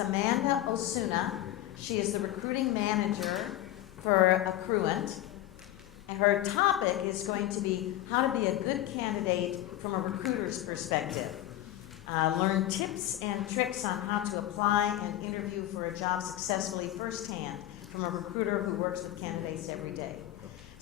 Amanda Osuna. She is the recruiting manager for Accruent. And her topic is going to be how to be a good candidate from a recruiter's perspective. Learn tips and tricks on how to apply and interview for a job successfully firsthand from a recruiter who works with candidates every day.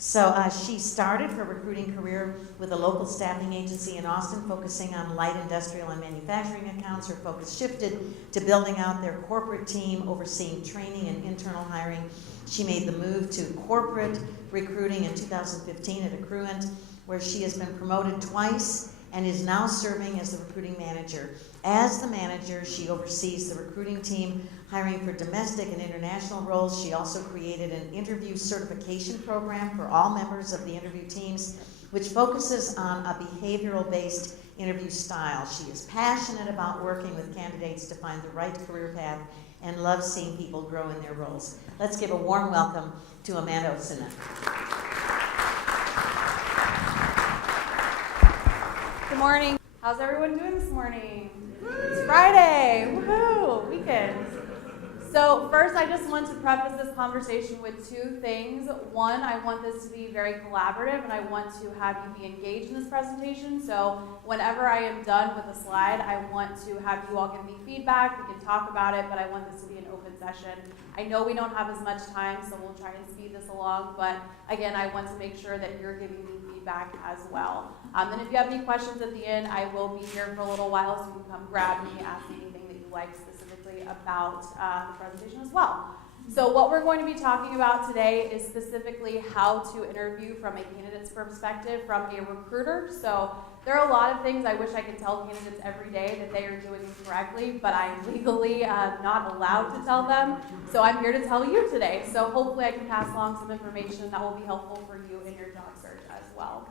So she started her recruiting career with a local staffing agency in Austin, focusing on light industrial and manufacturing accounts. Her focus shifted to building out their corporate team, overseeing training and internal hiring. She made the move to corporate recruiting in 2015 at Accruent, where she has been promoted twice and is now serving as the recruiting manager. As the manager, she oversees the recruiting team, hiring for domestic and international roles. She also created an interview certification program for all members of the interview teams, which focuses on a behavioral-based interview style. She is passionate about working with candidates to find the right career path and loves seeing people grow in their roles. Let's give a warm welcome to Amanda Osuna. Good morning. How's everyone doing this morning? It's Friday. Woohoo! Weekend. So first, I just want to preface this conversation with two things. One, I want this to be very collaborative, and I want to have you be engaged in this presentation. So whenever I am done with a slide, I want to have you all give me feedback. We can talk about it, but I want this to be an open session. I know we don't have as much time, so we'll try and speed this along. But again, I want to make sure that you're giving me feedback as well. And if you have any questions at the end, I will be here for a little while, so you can come grab me, ask me anything that you like specifically about the presentation as well. So what we're going to be talking about today is specifically how to interview from a candidate's perspective from a recruiter. So there are a lot of things I wish I could tell candidates every day that they are doing incorrectly, but I'm legally not allowed to tell them. So I'm here to tell you today. So hopefully I can pass along some information that will be helpful for you in your job search as well.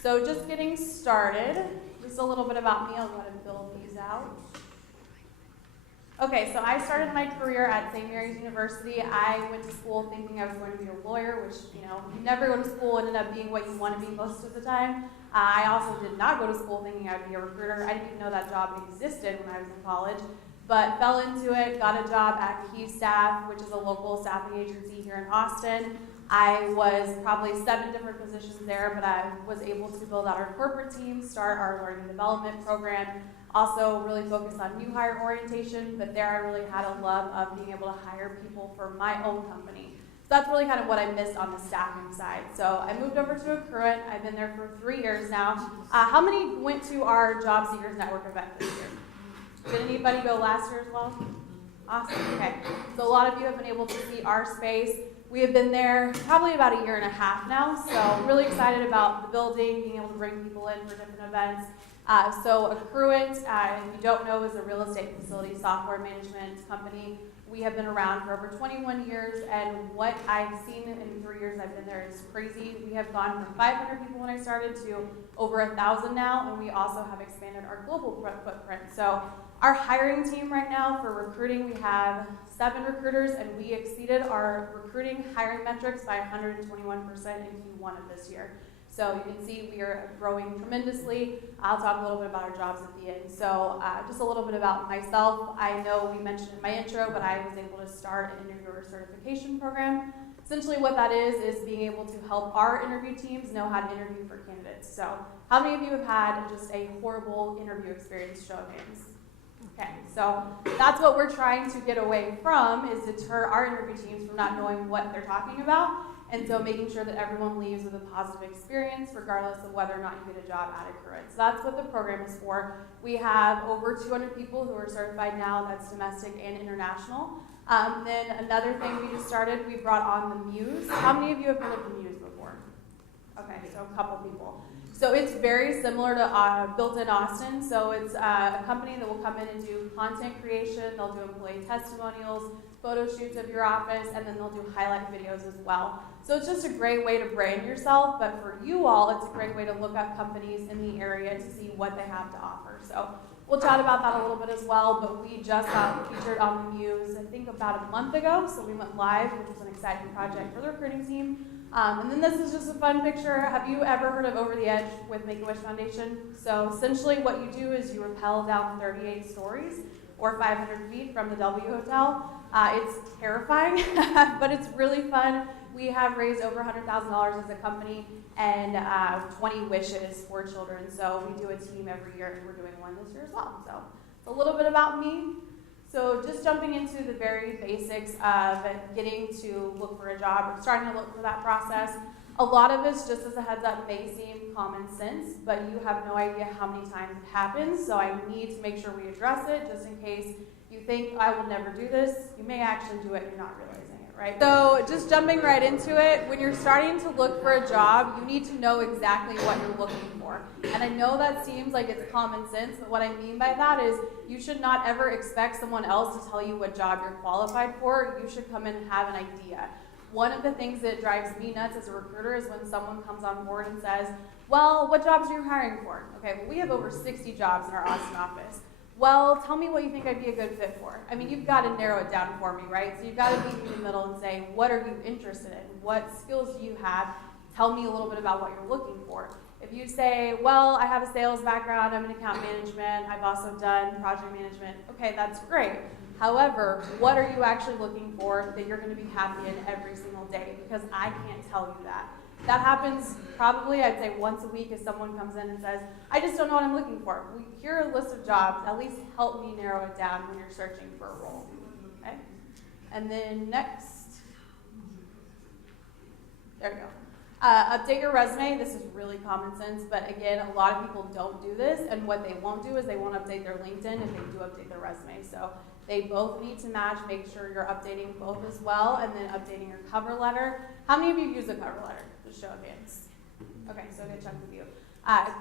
So just getting started, just a little bit about me. I'll go ahead and fill these out. Okay, so I started my career at St. Mary's University. I went to school thinking I was going to be a lawyer, which, you never go to school and ended up being what you want to be most of the time. I also did not go to school thinking I would be a recruiter. I didn't even know that job existed when I was in college, but fell into it, got a job at Key Staff, which is a local staffing agency here in Austin. I was probably 7 different positions there, but I was able to build out our corporate team, start our learning development program, also really focus on new hire orientation, but there I really had a love of being able to hire people for my own company. So that's really kind of what I missed on the staffing side. So I moved over to Accruent. I've been there for 3 years now. How many went to our Job Seekers Network event this year? Did anybody go last year as well? Awesome, okay. So a lot of you have been able to see our space. We have been there probably about 1.5 years now, so really excited about the building, being able to bring people in for different events. So Accruent, if you don't know, is a real estate facility software management company. We have been around for over 21 years, and what I've seen in 3 years I've been there is crazy. We have gone from 500 people when I started to over 1,000 now, and we also have expanded our global footprint. So our hiring team right now for recruiting, we have 7 recruiters, and we exceeded our recruiting hiring metrics by 121% in Q1 of this year. So you can see we are growing tremendously. I'll talk a little bit about our jobs at the end. So just a little bit about myself. I know we mentioned in my intro, but I was able to start an interviewer certification program. Essentially what that is being able to help our interview teams know how to interview for candidates. So how many of you have had just a horrible interview experience? Show of hands. Okay, so that's what we're trying to get away from, is deter our interview teams from not knowing what they're talking about. And so making sure that everyone leaves with a positive experience, regardless of whether or not you get a job at Accruent. So that's what the program is for. We have over 200 people who are certified now. That's domestic and international. Then another thing we just started, we brought on the Muse. How many of you have heard of the Muse before? Okay, so a couple people. So it's very similar to Built in Austin. So it's a company that will come in and do content creation. They'll do employee testimonials, photo shoots of your office, and then they'll do highlight videos as well. So it's just a great way to brand yourself, but for you all, it's a great way to look up companies in the area to see what they have to offer. So we'll chat about that a little bit as well, but we just got featured on the Muse, I think about a month ago, so we went live, which was an exciting project for the recruiting team. And then this is just a fun picture. Have you ever heard of Over the Edge with Make-A-Wish Foundation? So essentially what you do is you rappel down 38 stories, or 500 feet from the W Hotel. It's terrifying, but it's really fun. We have raised over $100,000 as a company and 20 wishes for children. So we do a team every year, and we're doing one this year as well. So it's a little bit about me. So just jumping into the very basics of getting to look for a job or starting to look for that process. A lot of this, just as a heads up, may seem common sense, but you have no idea how many times it happens. So I need to make sure we address it just in case you think I will never do this. You may actually do it and you're not realizing it, right? So just jumping right into it, when you're starting to look for a job, you need to know exactly what you're looking for. And I know that seems like it's common sense, but what I mean by that is you should not ever expect someone else to tell you what job you're qualified for. You should come in and have an idea. One of the things that drives me nuts as a recruiter is when someone comes on board and says, well, what jobs are you hiring for? Okay, well, we have over 60 jobs in our Austin office. Well, tell me what you think I'd be a good fit for. I mean, you've got to narrow it down for me, right? So you've got to meet in the middle and say, what are you interested in? What skills do you have? Tell me a little bit about what you're looking for. If you say, well, I have a sales background, I'm in account management, I've also done project management, okay, that's great. However, what are you actually looking for that you're going to be happy in every single day? Because I can't tell you that. That happens probably, I'd say, once a week as someone comes in and says, I just don't know what I'm looking for. Well, here are a list of jobs. At least help me narrow it down when you're searching for a role. Okay? And then next. There we go. Update your resume. This is really common sense, but again, a lot of people don't do this, and what they won't do is they won't update their LinkedIn if they do update their resume. So they both need to match. Make sure you're updating both as well, and then updating your cover letter. How many of you use a cover letter? Just show of hands. Okay, so a good chunk of you.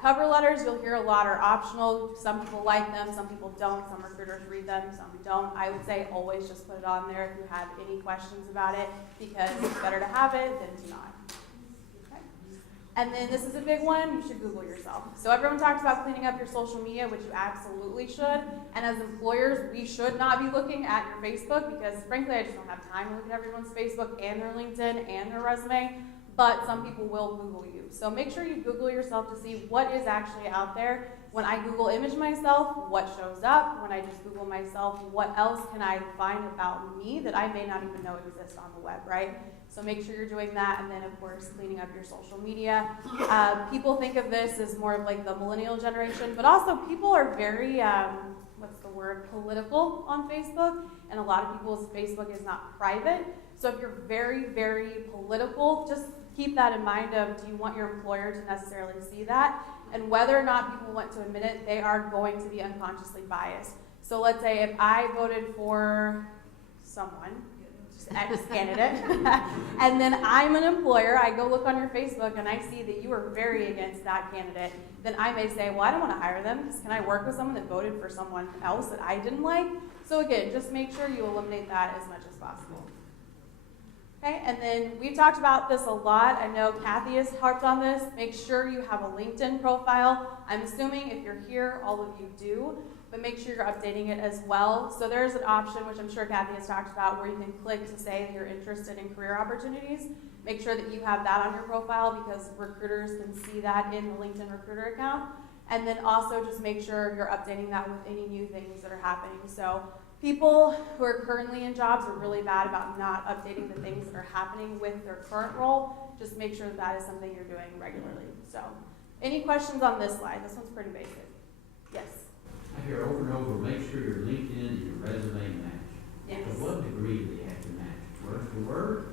Cover letters, you'll hear a lot are optional. Some people like them, some people don't. Some recruiters read them, some don't. I would say always just put it on there if you have any questions about it, because it's better to have it than to not. And then this is a big one, you should Google yourself. So everyone talks about cleaning up your social media, which you absolutely should. And as employers, we should not be looking at your Facebook because frankly, I just don't have time to look at everyone's Facebook and their LinkedIn and their resume, but some people will Google you. So make sure you Google yourself to see what is actually out there. When I Google image myself, what shows up? When I just Google myself, what else can I find about me that I may not even know exists on the web, right? So make sure you're doing that, and then of course cleaning up your social media. People think of this as more of like the millennial generation, but also people are very, political on Facebook, and a lot of people's Facebook is not private. So if you're very, very political, just keep that in mind of, do you want your employer to necessarily see that? And whether or not people want to admit it, they are going to be unconsciously biased. So let's say if I voted for someone, ex-candidate, and then I'm an employer, I go look on your Facebook and I see that you are very against that candidate, then I may say, well, I don't want to hire them. Can I work with someone that voted for someone else that I didn't like? So again, just make sure you eliminate that as much as possible. Okay, and then we've talked about this a lot. I know Kathy has harped on this. Make sure you have a LinkedIn profile. I'm assuming if you're here, all of you do, but make sure you're updating it as well. So there's an option, which I'm sure Kathy has talked about, where you can click to say that you're interested in career opportunities. Make sure that you have that on your profile because recruiters can see that in the LinkedIn recruiter account. And then also just make sure you're updating that with any new things that are happening. So people who are currently in jobs are really bad about not updating the things that are happening with their current role. Just make sure that is something you're doing regularly. So any questions on this slide? This one's pretty basic. Yes? I hear over and over, make sure your LinkedIn and your resume match. Yes. To what degree do they have to match? Word for word?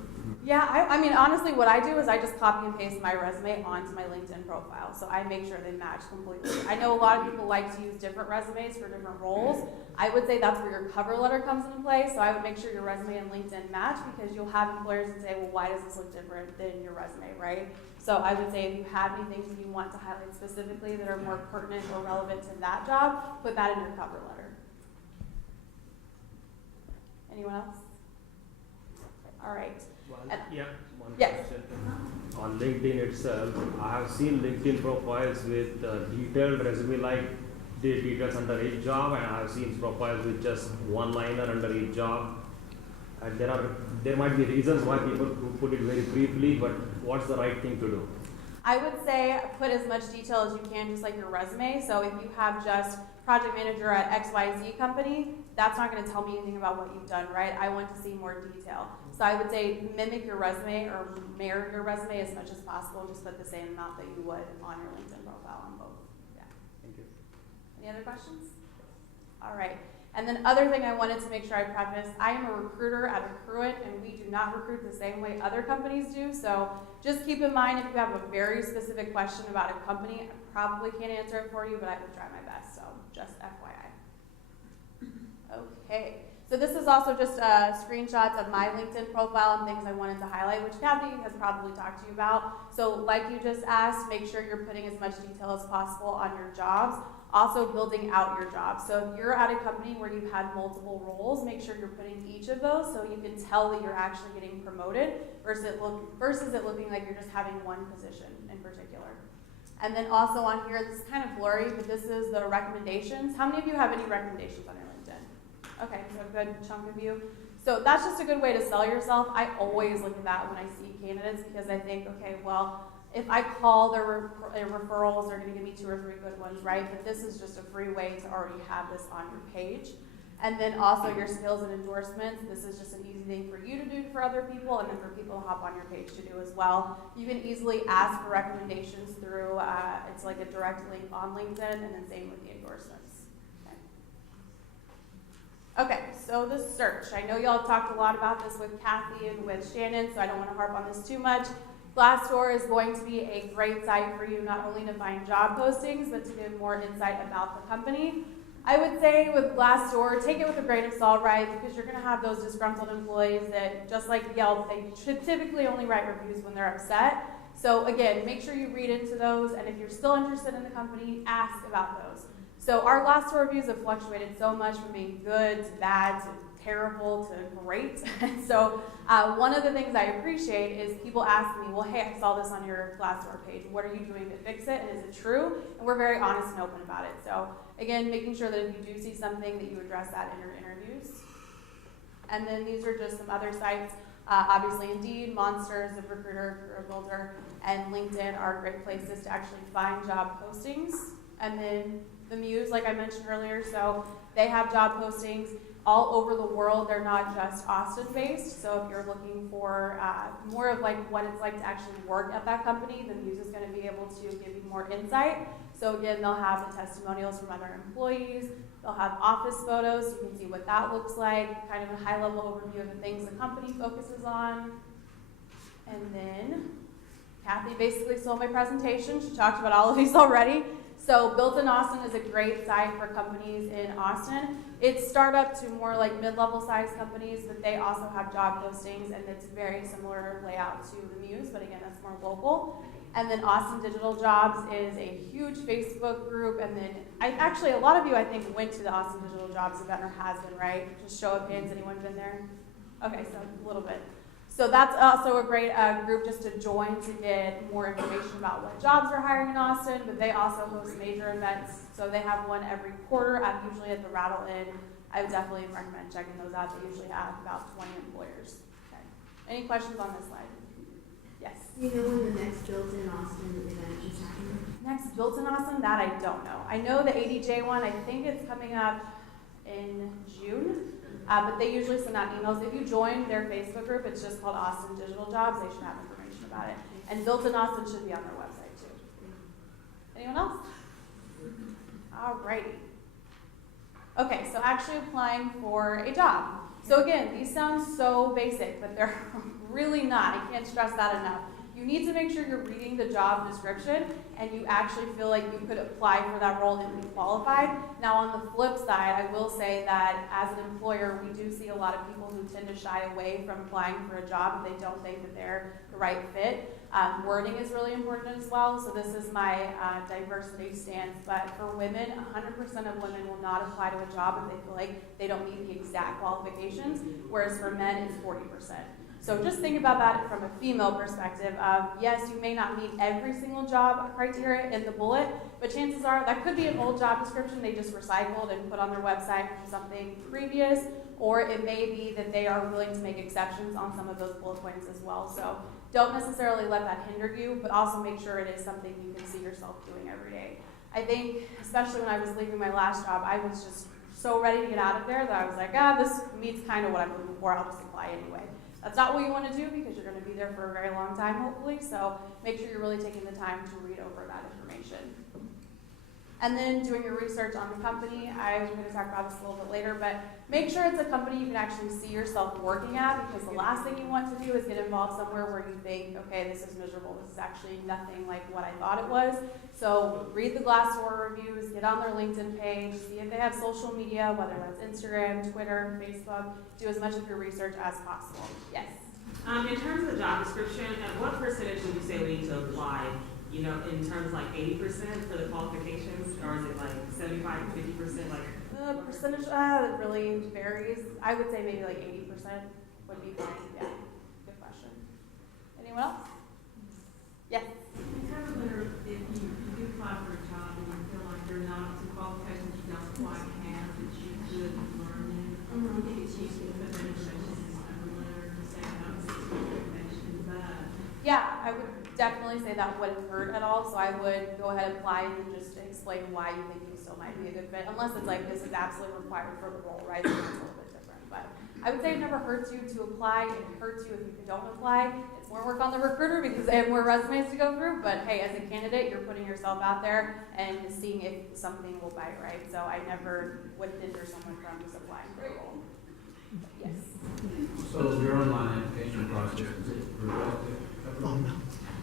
Yeah, I mean, honestly, what I do is I just copy and paste my resume onto my LinkedIn profile. So I make sure they match completely. I know a lot of people like to use different resumes for different roles. I would say that's where your cover letter comes into play. So I would make sure your resume and LinkedIn match because you'll have employers that say, well, why does this look different than your resume, right? So I would say if you have any things that you want to highlight specifically that are more pertinent or relevant to that job, put that in your cover letter. Anyone else? All right. One Yes. question. On LinkedIn itself, I have seen LinkedIn profiles with detailed resume like the details under each job, and I have seen profiles with just one-liner under each job. And there might be reasons why people put it very briefly, but what's the right thing to do? I would say put as much detail as you can, just like your resume. So if you have just project manager at XYZ company, that's not going to tell me anything about what you've done, right? I want to see more detail. So I would say mimic your resume or mirror your resume as much as possible and just put the same amount that you would on your LinkedIn profile on both. Yeah. Thank you. Any other questions? All right. And then other thing I wanted to make sure I preface, I am a recruiter at Accruent, and we do not recruit the same way other companies do. So just keep in mind if you have a very specific question about a company, I probably can't answer it for you, but I will try my best. So just FYI. Okay. So this is also just screenshots of my LinkedIn profile and things I wanted to highlight, which Kathy has probably talked to you about. So like you just asked, make sure you're putting as much detail as possible on your jobs. Also building out your job. So if you're at a company where you've had multiple roles, make sure you're putting each of those so you can tell that you're actually getting promoted versus it looking like you're just having one position in particular. And then also on here, this is kind of blurry, but this is the recommendations. How many of you have any recommendations on your LinkedIn? Okay, so a good chunk of you. So that's just a good way to sell yourself. I always look at that when I see candidates because I think, okay, well, if I call their referrals, they're going to give me 2 or 3 good ones, right? But this is just a free way to already have this on your page. And then also your skills and endorsements. This is just an easy thing for you to do for other people and then for people to hop on your page to do as well. You can easily ask for recommendations through, it's like a direct link on LinkedIn, and then same with the endorsements. Okay, so the search. I know y'all have talked a lot about this with Kathy and with Shannon, so I don't want to harp on this too much. Glassdoor is going to be a great site for you not only to find job postings, but to get more insight about the company. I would say with Glassdoor, take it with a grain of salt, right? Because you're going to have those disgruntled employees that, just like Yelp, they should typically only write reviews when they're upset. So again, make sure you read into those, and if you're still interested in the company, ask about those. So our Glassdoor reviews have fluctuated so much from being good to bad to terrible to great. And so one of the things I appreciate is people ask me, well, hey, I saw this on your Glassdoor page. What are you doing to fix it? And is it true? And we're very honest and open about it. So again, making sure that if you do see something that you address that in your interviews. And then these are just some other sites. Obviously Indeed, Monster, ZipRecruiter, Career Builder, and LinkedIn are great places to actually find job postings. And then the Muse, like I mentioned earlier, so they have job postings all over the world. They're not just Austin-based. So if you're looking for more of like what it's like to actually work at that company, the Muse is going to be able to give you more insight. So again, they'll have the testimonials from other employees. They'll have office photos, so you can see what that looks like, kind of a high-level overview of the things the company focuses on. And then Kathy basically stole my presentation. She talked about all of these already. So Built in Austin is a great site for companies in Austin. It's startup to more like mid-level size companies, but they also have job postings, and it's very similar layout to the Muse, but again, that's more local. And then Austin Digital Jobs is a huge Facebook group, and then actually a lot of you I think went to the Austin Digital Jobs event or has been, right? Just show of hands, anyone been there? Okay, so a little bit. So that's also a great group just to join to get more information about what jobs are hiring in Austin, but they also host major events. So they have one every quarter, usually at the Rattle Inn. I would definitely recommend checking those out. They usually have about 20 employers. Okay. Any questions on this slide? Yes? Do you know when the next Built in Austin event is happening? Next Built in Austin? That I don't know. I know the ADJ one, I think it's coming up in June. But they usually send out emails. If you join their Facebook group, it's just called Austin Digital Jobs. They should have information about it. And Built in Austin should be on their website too. Anyone else? Alrighty. Okay, so actually applying for a job. So again, these sound so basic, but they're really not. I can't stress that enough. You need to make sure you're reading the job description and you actually feel like you could apply for that role and be qualified. Now on the flip side, I will say that as an employer, we do see a lot of people who tend to shy away from applying for a job if they don't think that they're the right fit. Wording is really important as well. So this is my diversity stance, but for women, 100% of women will not apply to a job if they feel like they don't meet the exact qualifications, whereas for men, it's 40%. So just think about that from a female perspective of, yes, you may not meet every single job criteria in the bullet, but chances are that could be an old job description they just recycled and put on their website from something previous, or it may be that they are willing to make exceptions on some of those bullet points as well. So don't necessarily let that hinder you, but also make sure it is something you can see yourself doing every day. I think, especially when I was leaving my last job, I was just so ready to get out of there that I was like, this meets kind of what I'm looking for, I'll just apply anyway. That's not what you want to do because you're going to be there for a very long time, hopefully, so make sure you're really taking the time to read over that information. And then doing your research on the company. I'm going to talk about this a little bit later, but make sure it's a company you can actually see yourself working at, because the last thing you want to do is get involved somewhere where you think, okay, this is miserable, this is actually nothing like what I thought it was. So read the Glassdoor reviews, get on their LinkedIn page, see if they have social media, whether that's Instagram, Twitter, Facebook. Do as much of your research as possible. Yes? In terms of the job description, at what percentage would you say we need to apply? You know, in terms of like 80% for the qualifications, or is it like 75 to 50%? Like The percentage, it really varies. I would say maybe like 80% would be fine. Yeah, good question. Anyone else? Yes? In cover letter, if you do apply for a job and you feel like there are not some qualifications you don't quite have that you could learn in, I think it's useful to put that information in the cover letter to say I don't see some information, but Yeah, I would definitely say that wouldn't hurt at all. So I would go ahead and apply and just explain why you think you still might be a good fit, unless it's like this is absolutely required for the role, right? So it's a little bit different. But I would say it never hurts you to apply. It hurts you if you don't apply. It's more work on the recruiter because they have more resumes to go through. But hey, as a candidate, you're putting yourself out there and seeing if something will bite, right? So I never would hinder someone from just applying for a role. But yes. So your online application process, is it requested?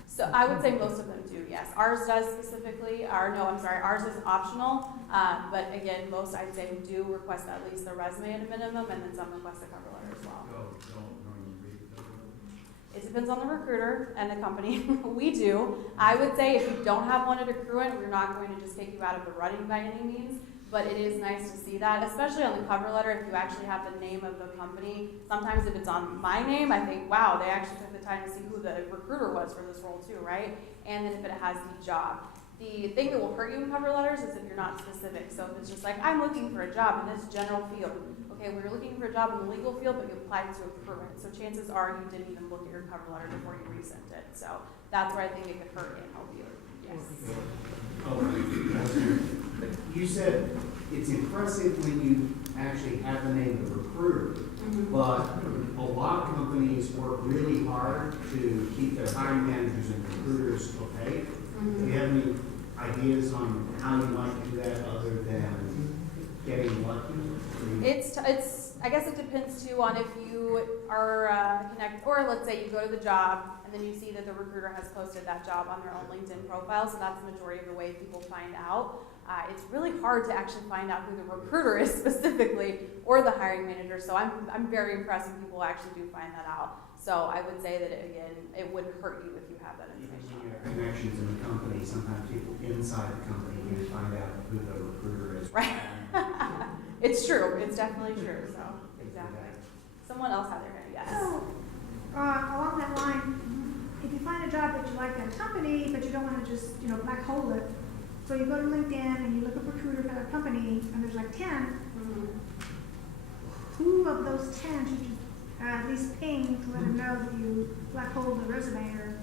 So I would say most of them do, yes. Ours does specifically, ours is optional. But again, most I'd say do request at least the resume at a minimum, and then some request a cover letter as well. Don't normally read the cover letter? It depends on the recruiter and the company. We do. I would say if you don't have one at Accruent, we're not going to just take you out of the running by any means. But it is nice to see that, especially on the cover letter, if you actually have the name of the company. Sometimes if it's on my name, I think, wow, they actually took the time to see who the recruiter was for this role too, right? And then if it has the job. The thing that will hurt you in cover letters is if you're not specific. So if it's just like, I'm looking for a job in this general field. Okay, we're looking for a job in the legal field, but you applied to Accruent. So chances are you didn't even look at your cover letter before you resent it. So that's where I think it could hurt and help you. Yes. You said it's impressive when you actually have the name of the recruiter, but a lot of companies work really hard to keep their hiring managers and recruiters opaque. Do you have any ideas on how you might do that other than getting lucky? I guess it depends too on if you are connected, or let's say you go to the job and then you see that the recruiter has posted that job on their own LinkedIn profile, so that's the majority of the way people find out. It's really hard to actually find out who the recruiter is specifically, or the hiring manager, so I'm very impressed when people actually do find that out. So I would say that, it would hurt you if you have that information. Even when you have connections in the company, sometimes people inside the company can find out who the recruiter is. Right. It's true. It's definitely true. So exactly. Someone else had their hand. Yes. So, along that line, if you find a job that you like in a company, but you don't want to just, black hole it, so you go to LinkedIn and you look up recruiter for that company, and there's like 10. Who of those 10 should you at least ping to let them know that you black hole the resume or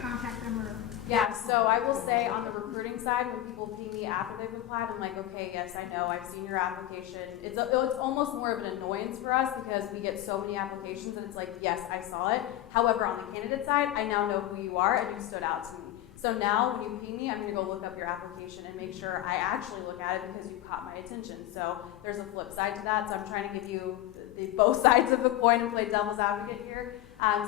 contact them or? Yeah, so I will say on the recruiting side, when people ping me after they've applied, I'm like, okay, yes, I know, I've seen your application. It's almost more of an annoyance for us because we get so many applications and it's like, yes, I saw it. However, on the candidate side, I now know who you are and you stood out to me. So now when you ping me, I'm going to go look up your application and make sure I actually look at it because you caught my attention. So there's a flip side to that. So I'm trying to give you the both sides of the coin and play devil's advocate here.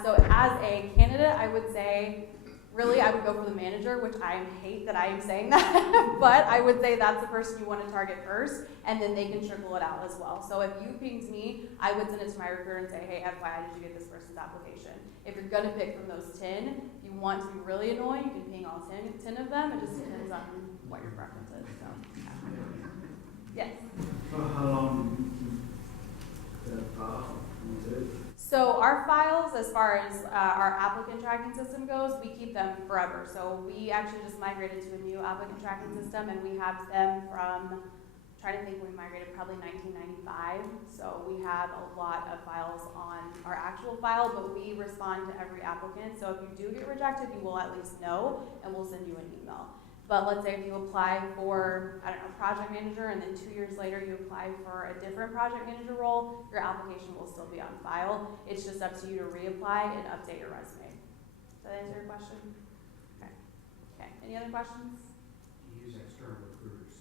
So as a candidate, I would say, really, I would go for the manager, which I hate that I am saying that, but I would say that's the person you want to target first, and then they can trickle it out as well. So if you pinged me, I would send it to my recruiter and say, hey, FYI, did you get this person's application? If you're going to pick from those 10, if you want to be really annoying, you can ping all 10 of them. It just depends on what your preference is. So, yeah. Yes? How long that file is it? So our files, as far as our applicant tracking system goes, we keep them forever. So we actually just migrated to a new applicant tracking system, and we have them from, I'm trying to think, we migrated probably 1995. So we have a lot of files on our actual file, but we respond to every applicant. So if you do get rejected, you will at least know, and we'll send you an email. But let's say if you apply for, I don't know, project manager, and then 2 years later you apply for a different project manager role, your application will still be on file. It's just up to you to reapply and update your resume. Does that answer your question? Okay. Okay, any other questions? Do you use external recruiters?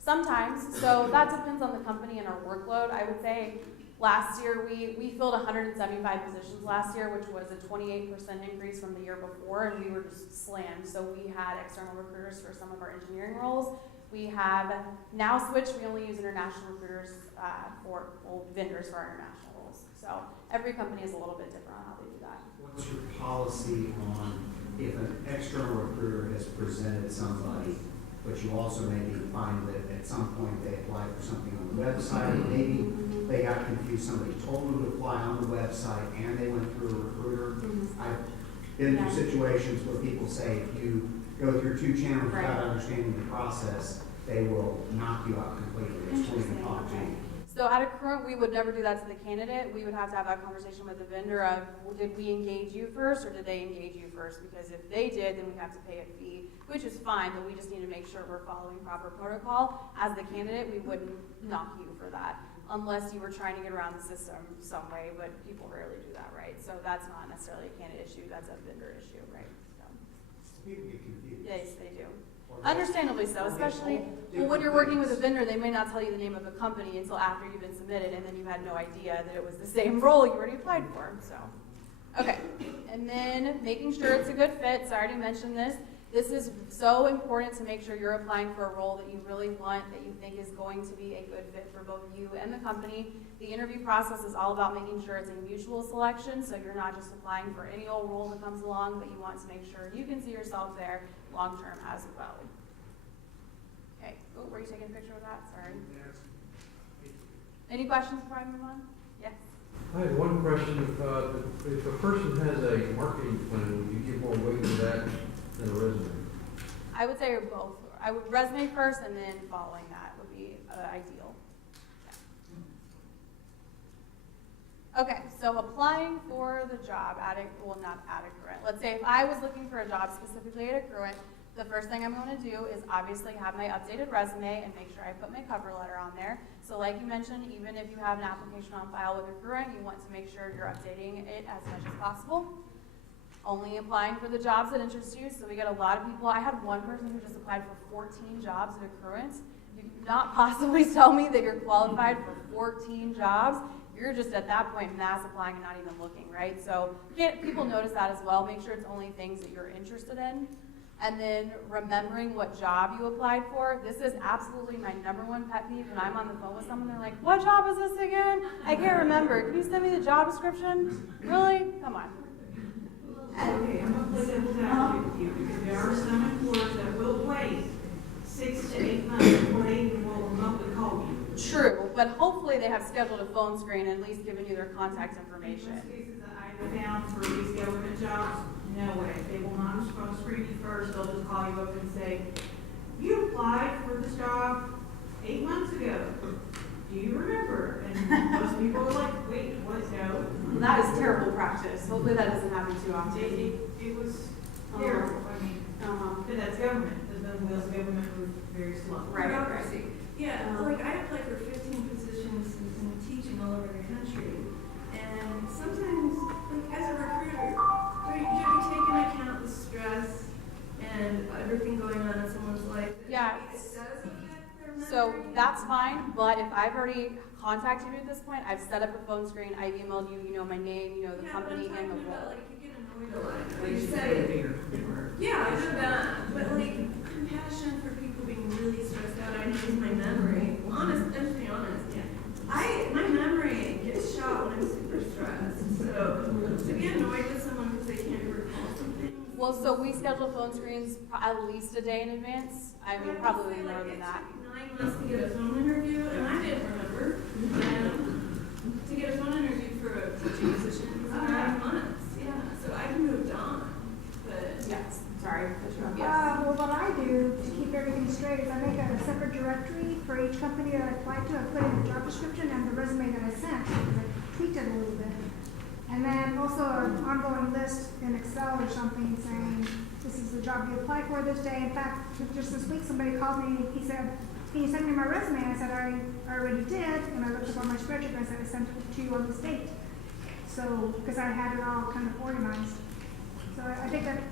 Sometimes, so that depends on the company and our workload. I would say last year, we filled 175 positions last year, which was a 28% increase from the year before, and we were just slammed. So we had external recruiters for some of our engineering roles. We have now switched, we only use international recruiters vendors for our international roles. So every company is a little bit different on how they do that. What's your policy on if an external recruiter has presented somebody, but you also maybe find that at some point they applied for something on the website, or maybe they got confused, somebody told them to apply on the website and they went through a recruiter? I've been through situations where people say if you go through 2 channels without understanding the process, they will knock you out completely. It's Interesting, okay. So at Accruent, we would never do that to the candidate. We would have to have that conversation with the vendor of, well, did we engage you first or did they engage you first? Because if they did, then we have to pay a fee, which is fine, but we just need to make sure we're following proper protocol. As the candidate, we wouldn't knock you for that unless you were trying to get around the system some way, but people rarely do that, right? So that's not necessarily a candidate issue, that's a vendor issue, right? So, People get confused. yes, they do. Understandably so, especially when you're working with a vendor, they may not tell you the name of the company until after you've been submitted, and then you had no idea that it was the same role you already applied for, so. Okay, and then making sure it's a good fit, so I already mentioned this. This is so important to make sure you're applying for a role that you really want, that you think is going to be a good fit for both you and the company. The interview process is all about making sure it's a mutual selection, so you're not just applying for any old role that comes along, but you want to make sure you can see yourself there long-term as well. Okay, oh, were you taking a picture of that? Sorry. Any questions before I move on? Yes? I had one question. If a person has a marketing plan, would you give more weight to that than a resume? I would say both. I would resume first and then following that would be ideal. Yeah. Okay, so applying for the job at Accruent. Let's say if I was looking for a job specifically at Accruent, the first thing I'm going to do is obviously have my updated resume and make sure I put my cover letter on there. So like you mentioned, even if you have an application on file with Accruent, you want to make sure you're updating it as much as possible. Only applying for the jobs that interest you. So we get a lot of people. I had one person who just applied for 14 jobs at Accruent. You cannot possibly tell me that you're qualified for 14 jobs. You're just at that point mass applying and not even looking, right? So people notice that as well. Make sure it's only things that you're interested in. And then remembering what job you applied for. This is absolutely my #1 pet peeve when I'm on the phone with someone. They're like, what job is this again? I can't remember. Can you send me the job description? Really? Come on. Okay, I'm gonna play devil's advocate with you, because there are some employers that will wait 6 to 8 months before they even will remotely call you. True, but hopefully they have scheduled a phone screen and at least given you their contact In information. most cases that I have found for these government jobs, no way. They will not phone screen you first, they'll just call you up and say, you applied for this job 8 months ago. Do you remember? And most people are like, wait, what, no? Well, that is terrible practice. Hopefully that doesn't happen too often. It was terrible, I mean, but that's government, the wheels of government move very slow. Right. Yeah, like I applied for 15 positions in teaching all over the country, and sometimes, like as a recruiter, you take into account the stress and everything going on in someone's life. Yeah. It does affect their memory. So that's fine, but if I've already contacted you at this point, I've set up a phone screen, I've emailed you, you know my name, you know the company and the role. Like you get annoyed a lot. Like you say, yeah, I know that, but like compassion for people being really stressed out. I use my memory. Let's be honest. Yeah. My memory gets shot when I'm super stressed. So to be annoyed with someone because they can't recall something. Well, so we schedule phone screens at least a day in advance. I mean, probably more than that. It took 9 months to get a phone interview, and I didn't remember. And to get a phone interview for a teaching position was 9 months. Yeah, so I moved on. But Yes, sorry. Well, what I do to keep everything straight is I make a separate directory for each company that I apply to. I put in the job description and the resume that I sent, because I tweaked it a little bit. And then also an ongoing list in Excel or something saying, this is the job you applied for this day. In fact, just this week, somebody called me, he said, can you send me my resume? I said, I already did, and I looked up on my spreadsheet, and I said, I sent it to you on this date. So, because I had it all kind of organized. So I think that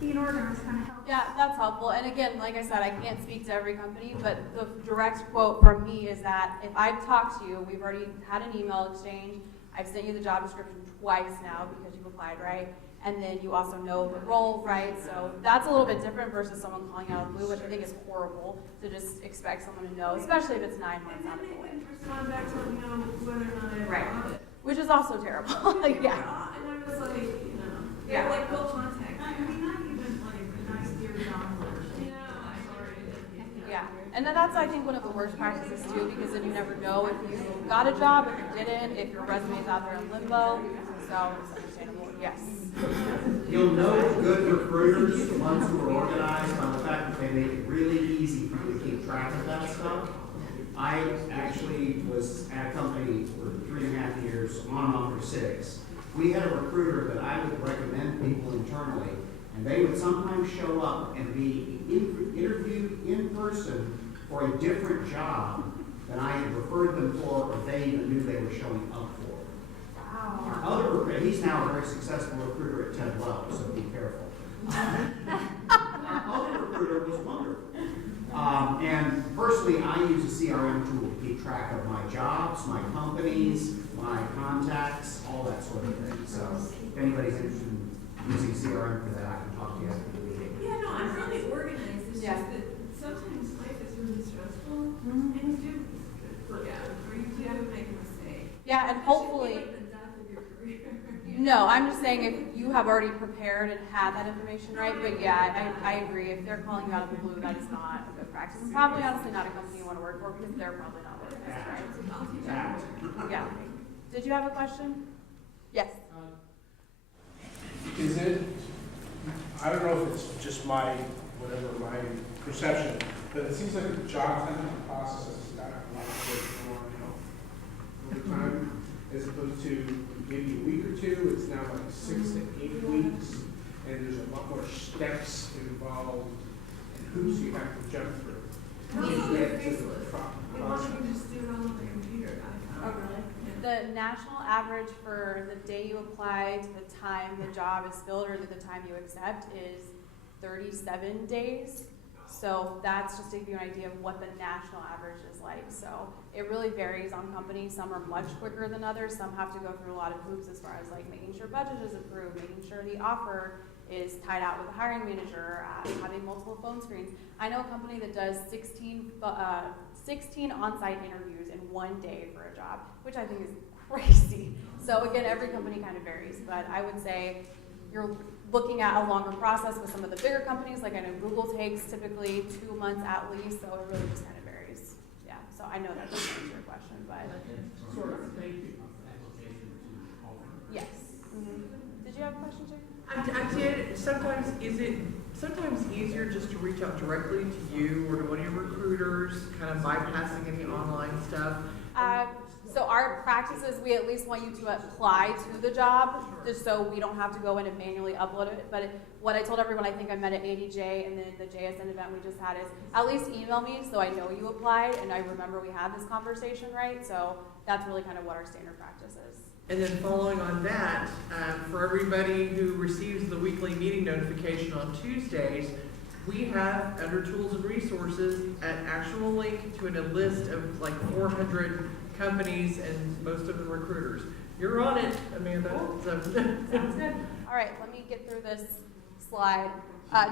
being organized kind of helps. Yeah, that's helpful. And again, like I said, I can't speak to every company, but the direct quote from me is that if I've talked to you, we've already had an email exchange, I've sent you the job description twice now because you've applied, right? And then you also know the role, right? So that's a little bit different versus someone calling out of the blue, which I think is horrible to just expect someone to know, especially if it's 9 months out of the way. And then they wouldn't respond back to let me know whether or not I Right. got it. Which is also terrible. Like, yeah. And I was like, you know, Yeah. they're like, go contact. I mean, not even like a nice dear John letter. You know, I'm sorry. Yeah, and then that's, I think, one of the worst practices too, because then you never know if you got a job, if you didn't, if your resume's out there in limbo, so it's understandable, yes. You'll know good recruiters, the ones who are organized, on the fact that they make it really easy for you to keep track of that stuff. I actually was at a company for 3.5 years, on and off for 6. We had a recruiter that I would recommend people internally, and they would sometimes show up and be interviewed in person for a different job than I had referred them for, or they even knew they were showing up for. Our other recruiter, he's now a very successful recruiter at Ted Lowe, so be careful. Our other recruiter was wonderful. And personally, I use a CRM tool to keep track of my jobs, my companies, my contacts, all that sort of thing. So if anybody's interested in using CRM for that, I can talk to you after the meeting. Yeah, no, I'm really organized. It's Yeah. just that sometimes life is really stressful, and you do forget, or you do make a mistake. Yeah, and That should be hopefully, like the death of your career. no, I'm just saying if you have already prepared and had that information right, but yeah, I agree, if they're calling you out of the blue, that is not a good practice. And probably honestly not a company you want to work for, because they're probably not working, right? Fact. Yeah. Did you have a question? Yes. Is it, I don't know if it's just my perception, but it seems like the job hunting process has gotten a lot more over time, as opposed to maybe a week or two, it's now like 6 to 8 weeks, and there's a lot more steps involved and hoops you have to jump through. And also they're faceless. They want process. you to just do it all on the computer. Oh, really? The national average for the day you apply to the time the job is filled or to the time you accept is 37 days. So that's just to give you an idea of what the national average is like. So it really varies on companies. Some are much quicker than others. Some have to go through a lot of hoops as far as like making sure budget is approved, making sure the offer is tied out with the hiring manager, having multiple phone screens. I know a company that does 16 on-site interviews in one day for a job, which I think is crazy. So again, every company kind of varies, but I would say you're looking at a longer process with some of the bigger companies, like I know Google takes typically 2 months at least, so it really just kind of varies. Yeah, so I know that doesn't answer your question, but Sort of, thank you. yes. Did you have a question, Jake? I did. Sometimes easier just to reach out directly to you or to one of your recruiters, kind of bypassing any online stuff? So our practice is we at least want you to apply to the job, just so we don't have to go in and manually upload it. But what I told everyone, I think I met at ADJ and then the JSN event we just had, is at least email me so I know you applied and I remember we had this conversation, right? So that's really kind of what our standard practice is. And then following on that, for everybody who receives the weekly meeting notification on Tuesdays, we have under tools and resources an actual link to a list of like 400 companies and most of them recruiters. You're on it, Amanda. So. Sounds good. All right, let me get through this slide.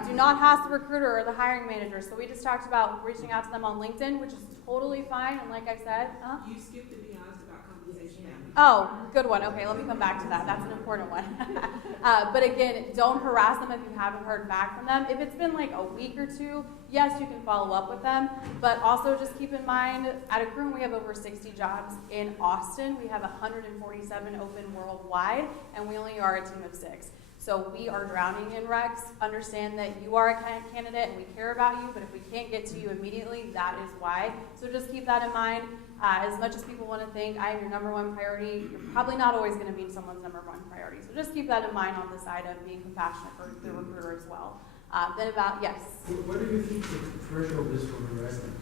Do not ask the recruiter or the hiring manager. So we just talked about reaching out to them on LinkedIn, which is totally fine. And like I said, You skipped to be honest about compensation. oh, good one. Okay, let me come back to that. That's an important one. But again, don't harass them if you haven't heard back from them. If it's been like a week or two, yes, you can follow up with them. But also just keep in mind, at Accruent we have over 60 jobs. In Austin, we have 147 open worldwide, and we only are a team of 6. So we are drowning in recs. Understand that you are a candidate and we care about you, but if we can't get to you immediately, that is why. So just keep that in mind. As much as people want to think I am your number one priority, you're probably not always going to be someone's number one priority. So just keep that in mind on the side of being compassionate for the recruiter as well. Then about, yes. What do you think the threshold is for harassment?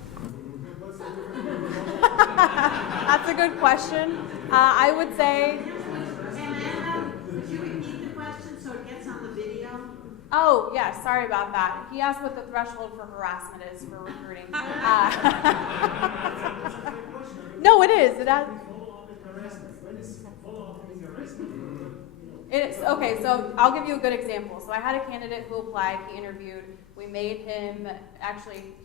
That's a good question. I would say, Amanda, would you repeat the question so it gets on the video? oh, yeah, sorry about that. He asked what the threshold for harassment is for recruiting. No, it is. It's okay, so I'll give you a good example. So I had a candidate who applied, he interviewed, we made him,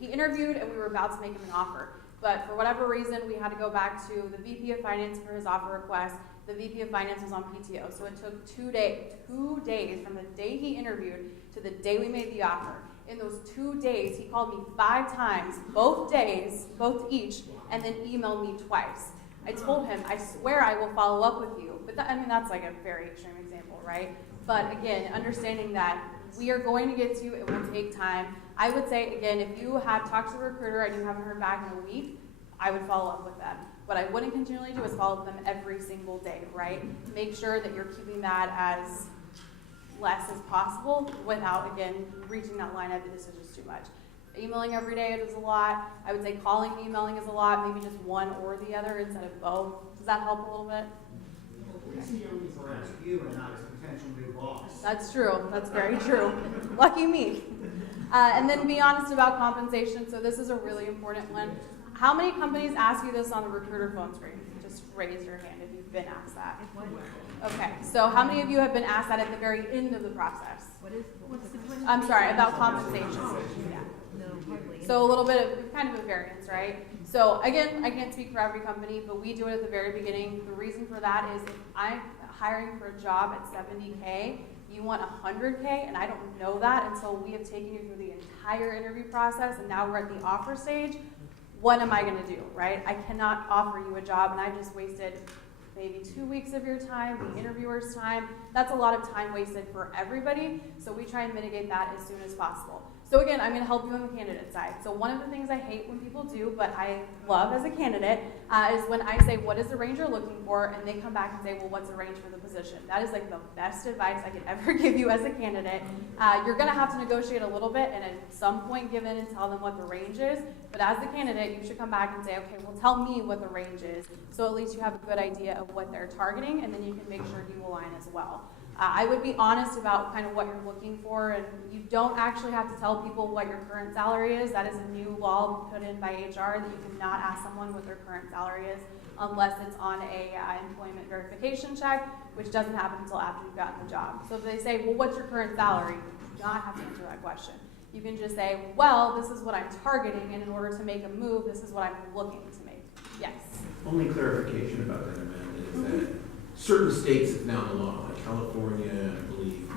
he interviewed and we were about to make him an offer. But for whatever reason, we had to go back to the VP of Finance for his offer request. The VP of Finance was on PTO, so it took 2 days from the day he interviewed to the day we made the offer. In those 2 days, he called me 5 times, both days, both each, and then emailed me twice. I told him, I swear I will follow up with you. But that's like a very extreme example, right? But again, understanding that we are going to get to you, it will take time. I would say, again, if you have talked to a recruiter and you haven't heard back in a week, I would follow up with them. What I wouldn't continually do is follow up with them every single day, right? Make sure that you're keeping that as less as possible without, again, reaching that line of this is just too much. Emailing every day is a lot. I would say calling, emailing is a lot, maybe just one or the other instead of both. Does that help a little bit? You and not as potential new boss. That's true. That's very true. Lucky me. And then be honest about compensation. So this is a really important one. How many companies ask you this on the recruiter phone screen? Just raise your hand if you've been asked that. Okay. So how many of you have been asked that at the very end of the process? I'm sorry, about compensation. Yeah. So a little bit of kind of a variance, right? So again, I can't speak for every company, but we do it at the very beginning. The reason for that is if I'm hiring for a job at $70K, you want $100K, and I don't know that until we have taken you through the entire interview process, and now we're at the offer stage. What am I going to do, right? I cannot offer you a job, and I just wasted maybe 2 weeks of your time, the interviewer's time. That's a lot of time wasted for everybody, so we try and mitigate that as soon as possible. So again, I'm going to help you on the candidate side. So one of the things I hate when people do, but I love as a candidate, is when I say, what is the range you're looking for? And they come back and say, well, what's the range for the position? That is like the best advice I could ever give you as a candidate. You're going to have to negotiate a little bit and at some point give in and tell them what the range is. But as the candidate, you should come back and say, okay, well, tell me what the range is. So at least you have a good idea of what they're targeting, and then you can make sure you align as well. I would be honest about kind of what you're looking for, and you don't actually have to tell people what your current salary is. That is a new law put in by HR that you cannot ask someone what their current salary is unless it's on a employment verification check, which doesn't happen until after you've gotten the job. So if they say, well, what's your current salary? You do not have to answer that question. You can just say, well, this is what I'm targeting, and in order to make a move, this is what I'm looking to make. Yes? Only clarification about that, Amanda, is that certain states have now the law, like California, I believe.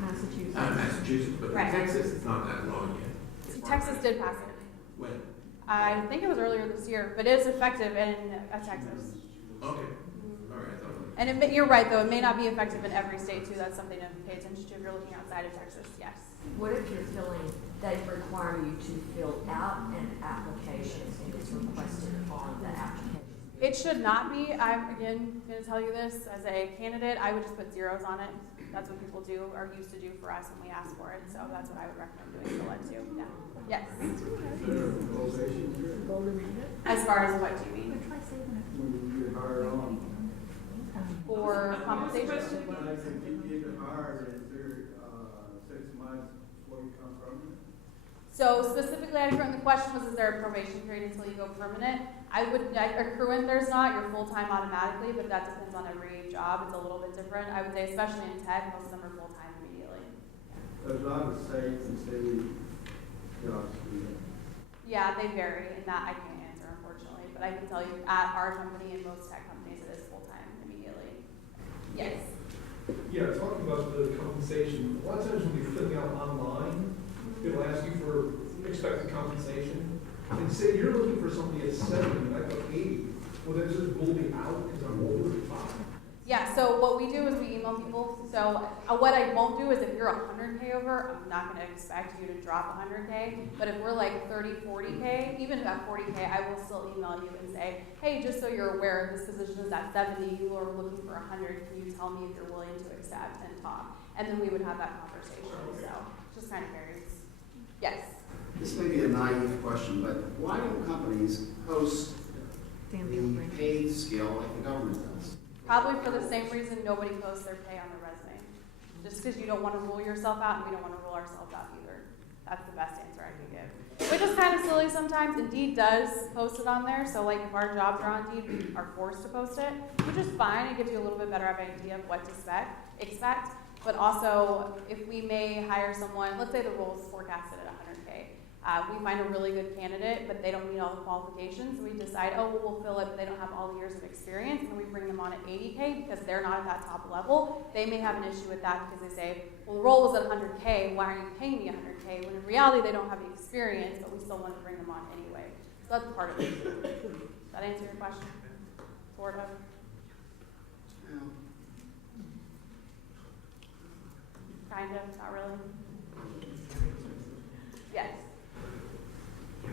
Massachusetts, but Right. in Texas, it's not that long yet. Texas did pass it. When? I think it was earlier this year, but it's effective in Texas. Okay. All right, I thought it was. And you're right, though. It may not be effective in every state, too. That's something to pay attention to if you're looking outside of Texas. Yes. What if you're they require you to fill out an application and it's requested on the application? It should not be. I'm, again, going to tell you this. As a candidate, I would just put zeros on it. That's what people do or used to do for us when we asked for it. So that's what I would recommend doing for lead too. Yeah. Yes. As far as what do you mean? When you get hired on. For compensation? When I say you get hired, is there 6 months before you come permanent? So specifically, the question was, is there a probation period until you go permanent? I would, accruant there's not, you're full-time automatically, but that depends on every job. It's a little bit different. I would say, especially in tech, most of them are full-time immediately. There's a lot of states and city jobs do that. Yeah, they vary, and that I can't answer, unfortunately. But I can tell you, at our company and most tech companies, it is full-time immediately. Yes? Yeah, talking about the compensation, a lot of times when you're filling out online, it'll ask you for expected compensation. And say you're looking for somebody at 70 and I put 80. Well, then just rule me out because I'm over the top. Yeah, so what we do is we email people. So what I won't do is if you're 100K over, I'm not gonna expect you to drop 100K. But if we're like 30, 40K, even at 40K, I will still email you and say, hey, just so you're aware, this position is at 70, you are looking for 100, can you tell me if you're willing to accept and talk? And then we would have that conversation, so it just kind of varies. Yes? This may be a naive question, but why don't companies post the pay scale like the government does? Probably for the same reason nobody posts their pay on their resume. Just because you don't want to rule yourself out, and we don't want to rule ourselves out either. That's the best answer I can give. Which is kind of silly sometimes. Indeed does post it on there, so like if our jobs are on Indeed, we are forced to post it, which is fine. It gives you a little bit better of an idea of what to expect. But also, if we may hire someone, let's say the role is forecasted at 100K. We find a really good candidate, but they don't meet all the qualifications. We decide, oh, well, we'll fill it, but they don't have all the years of experience, and we bring them on at 80K because they're not at that top level. They may have an issue with that because they say, well, the role was at 100K, why are you paying me 100K? When in reality, they don't have the experience, but we still want to bring them on anyway. So that's part of it. Does that answer your question? Sort of? Kind of, not really. Yes.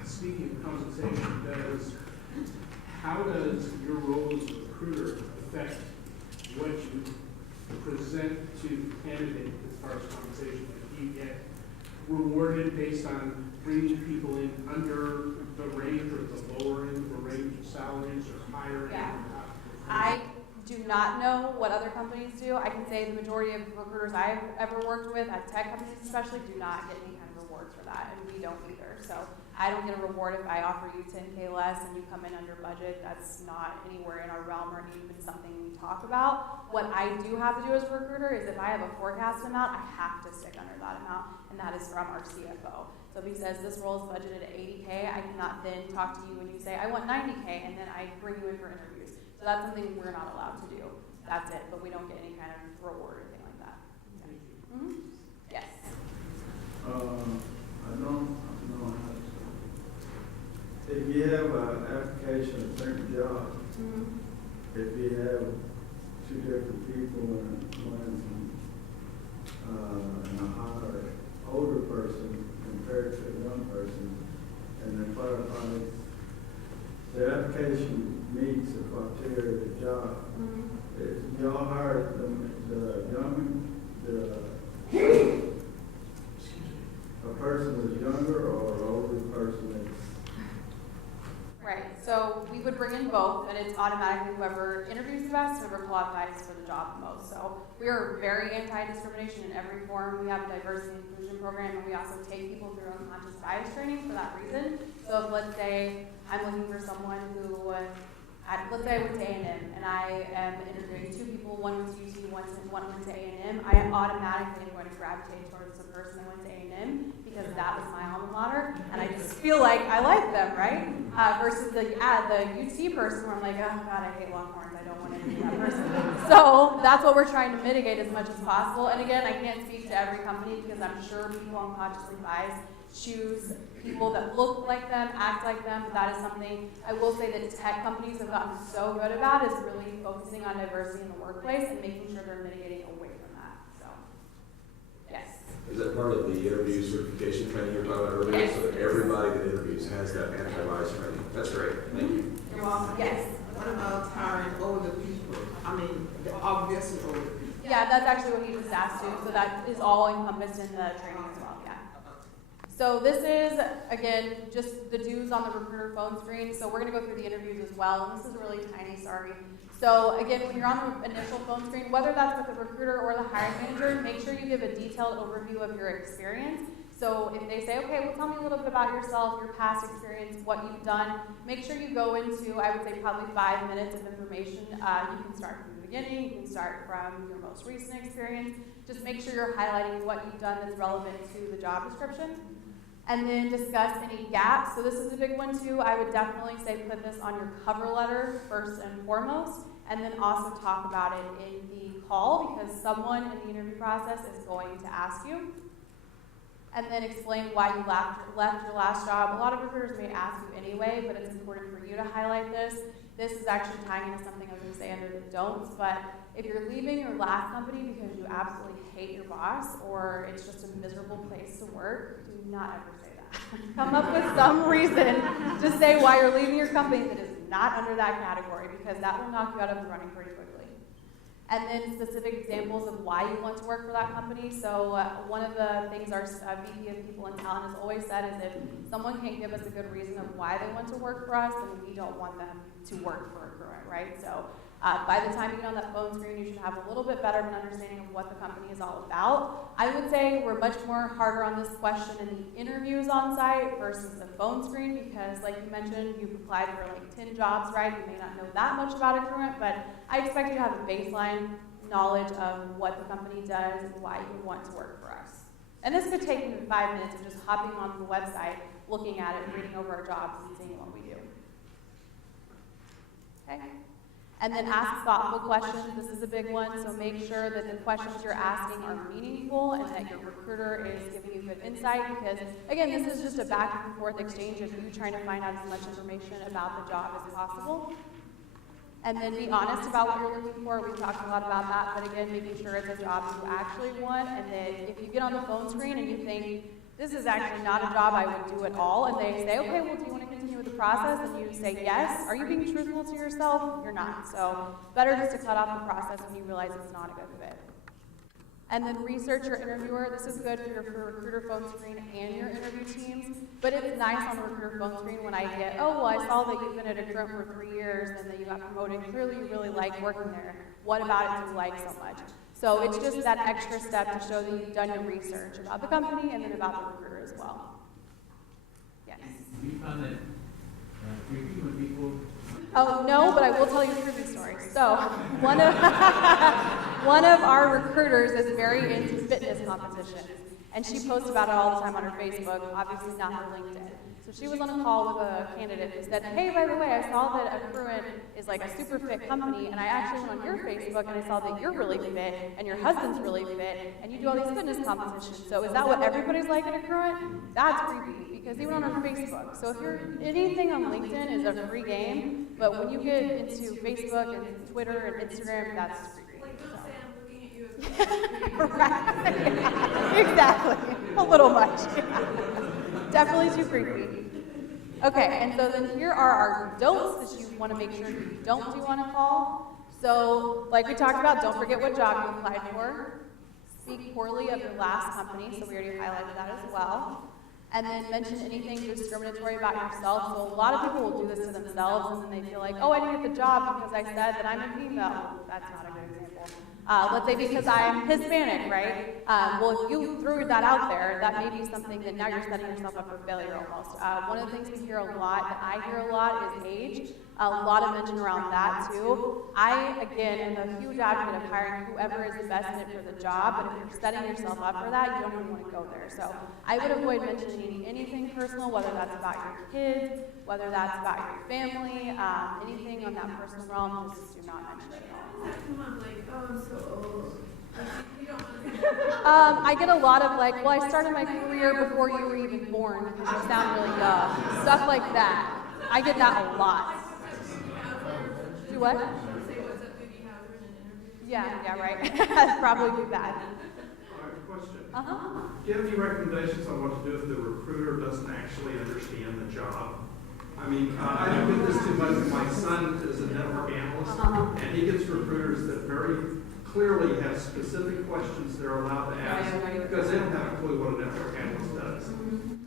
Speaking of compensation, how does your role as a recruiter affect what you present to the candidate as far as compensation? Like, do you get rewarded based on bringing people in under the range or the lower end of the range of salaries or higher end? Yeah. I do not know what other companies do. I can say the majority of recruiters I've ever worked with, at tech companies especially, do not get any kind of reward for that, and we don't either. So I don't get a reward if I offer you 10K less and you come in under budget. That's not anywhere in our realm or even something we talk about. What I do have to do as a recruiter is if I have a forecast amount, I have to stick under that amount, and that is from our CFO. So if he says this role is budgeted at 80K, I cannot then talk to you when you say, I want 90K, and then I bring you in for interviews. So that's something we're not allowed to do. That's it, but we don't get any kind of reward or anything like that. Okay. Mm-hmm. Yes? I don't know how to. If you have an application of certain job, if you have two different people and one's a higher, older person compared to a young person, and they clarify the application meets the criteria of the job. If y'all hire a person that's younger or an older person that's. Right, so we would bring in both, and it's automatically whoever interviews the best, whoever qualifies for the job the most. So we are very anti-discrimination in every form. We have a diversity and inclusion program, and we also take people through unconscious bias training for that reason. So if, let's say I'm looking for someone who, let's say I went to A&M, and I am interviewing two people, one went to UT, one went to A&M, I automatically am going to gravitate towards the person that went to A&M because that was my alma mater, and I just feel like I like them, right? Versus the UT person where I'm like, oh God, I hate Longhorns, I don't want to interview that person. So that's what we're trying to mitigate as much as possible. And again, I can't speak to every company because I'm sure people unconsciously bias choose people that look like them, act like them. But that is something I will say that tech companies have gotten so good about is really focusing on diversity in the workplace and making sure they're mitigating away from that. So, yes. Is that part of the interview certification training you were talking about earlier? Yes. So that everybody that interviews has that anti-bias training. That's great. Thank you. You're welcome. Yes. What about hiring older people? I mean, obviously older people. Yeah, that's actually what he just asked too. So that is all encompassed in the training as well. Yeah. So this is, again, just the do's on the recruiter phone screen. So we're going to go through the interviews as well. And this is really tiny, sorry. So again, when you're on the initial phone screen, whether that's with the recruiter or the hiring manager, make sure you give a detailed overview of your experience. So if they say, okay, well, tell me a little bit about yourself, your past experience, what you've done, make sure you go into, I would say, probably 5 minutes of information. You can start from the beginning. You can start from your most recent experience. Just make sure you're highlighting what you've done that's relevant to the job description. And then discuss any gaps. So this is a big one too. I would definitely say put this on your cover letter first and foremost, and then also talk about it in the call because someone in the interview process is going to ask you. and then explain why you left your last job. A lot of recruiters may ask you anyway, but it's important for you to highlight this. This is actually tying into something I was going to say under the don'ts, but if you're leaving your last company because you absolutely hate your boss or it's just a miserable place to work, do not ever say that. Come up with some reason to say why you're leaving your company that is not under that category, because that will knock you out of the running pretty quickly. And then specific examples of why you want to work for that company. So one of the things our VP of People and Talent has always said is if someone can't give us a good reason of why they want to work for us, then we don't want them to work for Accruent, right? So by the time you get on that phone screen, you should have a little bit better of an understanding of what the company is all about. I would say we're much more harder on this question in the interviews on site versus the phone screen, because like you mentioned, you've applied for like 10 jobs, right? You may not know that much about Accruent, but I expect you to have a baseline knowledge of what the company does and why you want to work for us. And this could take even 5 minutes of just hopping on the website, looking at it, reading over our jobs, and seeing what we do. Okay? And then ask thoughtful questions. This is a big one, so make sure that the questions you're asking are meaningful and that your recruiter is giving you good insight, because, again, this is just a back and forth exchange of you trying to find out as much information about the job as possible. And then be honest about what you're looking for. We've talked a lot about that, but again, making sure it's a job you actually want, and that if you get on the phone screen and you think, this is actually not a job I would do at all, and they say, okay, well, do you want to continue with the process? And you say yes. Are you being truthful to yourself? You're not. So better just to cut off the process when you realize it's not a good fit. And then research your interviewer. This is good for your recruiter phone screen and your interview teams, but it's nice on the recruiter phone screen when I get, oh, well, I saw that you've been at Accruent for 3 years and that you got promoted. Clearly you really like working there. What about it do you like so much? So it's just that extra step to show that you've done your research about the company and then about the recruiter as well. Yes? Do you find that creepy when people... Oh, no, but I will tell you a creepy story. So one of our recruiters is very into fitness competitions, and she posts about it all the time on her Facebook, obviously not her LinkedIn. So she was on a call with a candidate who said, hey, by the way, I saw that Accruent is like a super fit company, and I actually went on your Facebook and I saw that you're really fit, and your husband's really fit, and you do all these fitness competitions. So is that what everybody's like at Accruent? That's creepy, because he went on her Facebook. So if you're, anything on LinkedIn is a free game, but when you get into Facebook and Twitter and Instagram, that's creepy. Like, don't say I'm looking at you. Right. Exactly. A little much. Definitely too creepy. Okay, and so then here are our don'ts that you want to make sure you don't do on a call. So, like we talked about, don't forget what job you applied for. Speak poorly of your last company, so we already highlighted that as well. And then mention anything discriminatory about yourself. So a lot of people will do this to themselves, and then they feel like, oh, I didn't get the job because I said that I'm a female. That's not a good example. Let's say because I'm Hispanic, right? Well, if you threw that out there, that may be something that now you're setting yourself up for failure almost. One of the things we hear a lot, that I hear a lot, is age. A lot of mention around that too. I, again, am a huge advocate of hiring whoever is the best fit for the job, but if you're setting yourself up for that, you don't even want to go there. So I would avoid mentioning anything personal, whether that's about your kids, whether that's about your family, anything on that personal realm, just do not mention it at all. Come on, like, oh, I'm so old. You don't want to I get a lot of like, well, I started my career before you were even born because you sound really young. Stuff like that. I get that a lot. Do what? Yeah, right. That'd probably be bad. Question. Uh-huh. Do you have any recommendations on what to do if the recruiter doesn't actually understand the job? I mean, I don't get this too much. My son is a network analyst, and he gets recruiters that very clearly have specific questions they're allowed to ask because they don't have a clue what a network analyst does.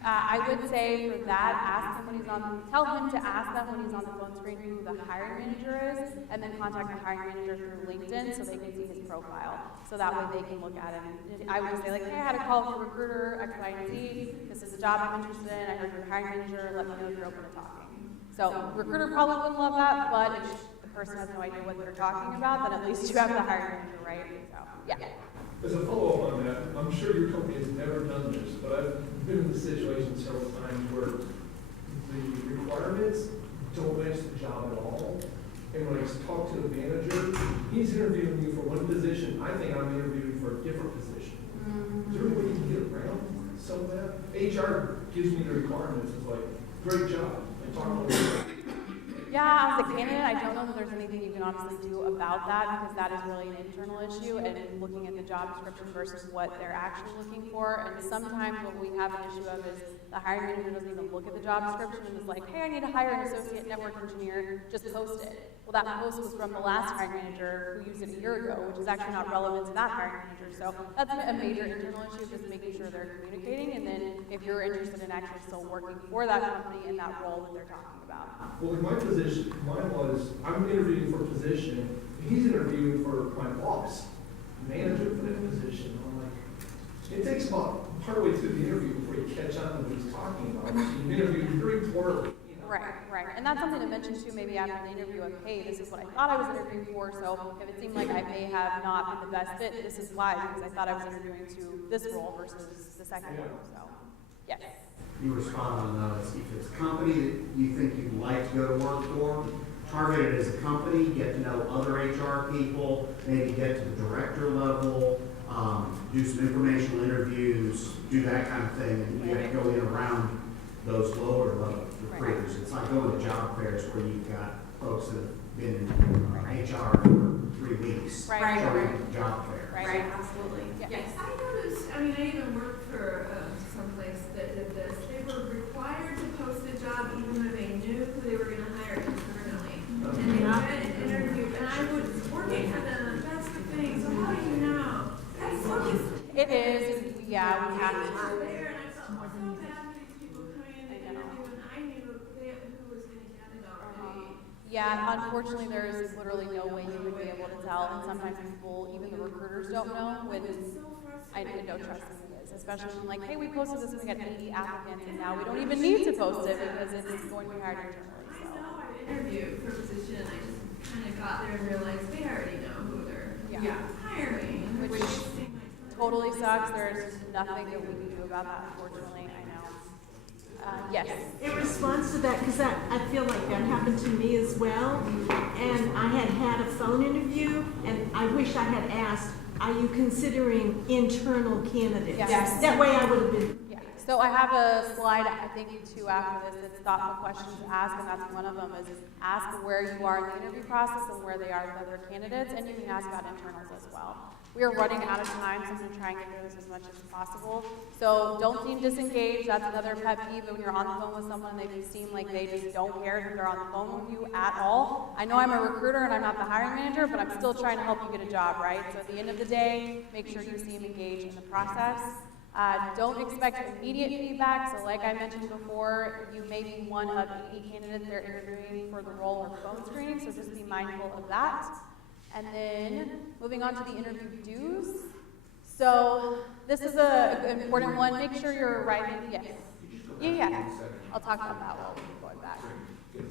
I would say for that, ask him when he's on, tell him to ask them when he's on the phone screen who the hiring manager is, and then contact the hiring manager through LinkedIn so they can see his profile. So that way they can look at it. I would say like, hey, I had a call with a recruiter, X, Y, and Z. This is a job I'm interested in. I heard you're the hiring manager. Let me know if you're open to talking. So recruiter probably wouldn't love that, but if the person has no idea what they're talking about, then at least you have the hiring manager, right? So, yeah. As a follow-up on that, I'm sure your company has never done this, but I've been in the situation several times where the requirements don't match the job at all. And when I talk to the manager, he's interviewing you for one position. I think I'm interviewing for a different position. Is there any way you can get around this? some of that? HR gives me the requirements, it's like, great job, I talk about it. Yeah, as a candidate, I don't know that there's anything you can honestly do about that because that is really an internal issue and looking at the job description versus what they're actually looking for. And sometimes what we have an issue of is the hiring manager doesn't even look at the job description and is like, hey, I need to hire an associate network engineer, just post it. Well, that post was from the last hiring manager who used it a year ago, which is actually not relevant to that hiring manager. So that's a major internal issue, just making sure they're communicating. And then if you're interested in actually still working for that company in that role that they're talking about. Well, in my position, mine was, I'm interviewing for a position, and he's interviewing for my boss, manager for that position. I'm like, it takes about partway through the interview before you catch on to what he's talking about. So you interview very poorly. Right. And that's something to mention too, maybe after the interview of, hey, this is what I thought I was interviewing for, so if it seemed like I may have not been the best fit, this is why, because I thought I was interviewing to this role versus the second one, so, yes. You respond on those. If it's a company that you think you'd like to go to work for, target it as a company, get to know other HR people, maybe get to the director level, do some informational interviews, do that kind of thing, and you have to go in around those lower level recruiters. It's like going to job fairs where you've got folks that have been in HR for 3 weeks. Right. Job fair. Right, absolutely. Yes. I noticed, I mean, I even worked for someplace that did this. They were required to post a job even though they knew who they were going to hire internally. And they went and interviewed, and I was working for them. That's the thing. So how do you know? That's so It is, yeah, we have to. there, and I felt so bad for these people coming in and interviewing, and I knew who was going to get it already. Yeah, unfortunately, there's literally no way you would be able to tell, and sometimes people, even the recruiters, don't know when. I don't trust them, it is, especially when like, hey, we posted this and we got 80 applicants, and now we don't even need to post it because it's going to be hired internally. I know I interviewed for a position, I just kind of got there and realized they already know who they're hiring, which seemed like totally sucks. There's nothing that we can do about that, unfortunately. I know. Yes. In response to that, because I feel like that happened to me as well, and I had a phone interview, and I wish I had asked, are you considering internal candidates? Yes. That way I would have been. Yeah. So I have a slide, I think, too, after this, that's thoughtful questions to ask, and that's one of them, is ask where you are in the interview process and where they are with other candidates, and you can ask about internals as well. We are running out of time, so I'm going to try and get through this as much as possible. So don't seem disengaged. That's another pet peeve when you're on the phone with someone and they seem like they just don't care that they're on the phone with you at all. I know I'm a recruiter and I'm not the hiring manager, but I'm still trying to help you get a job, right? So at the end of the day, make sure you seem engaged in the process. Don't expect immediate feedback. So like I mentioned before, you may be one of 80 candidates they're interviewing for the role or phone screening, so just be mindful of that. And then moving on to the interview dues. So this is an important one. Make sure you're arriving. Yes. Yeah. I'll talk about that while we're going back.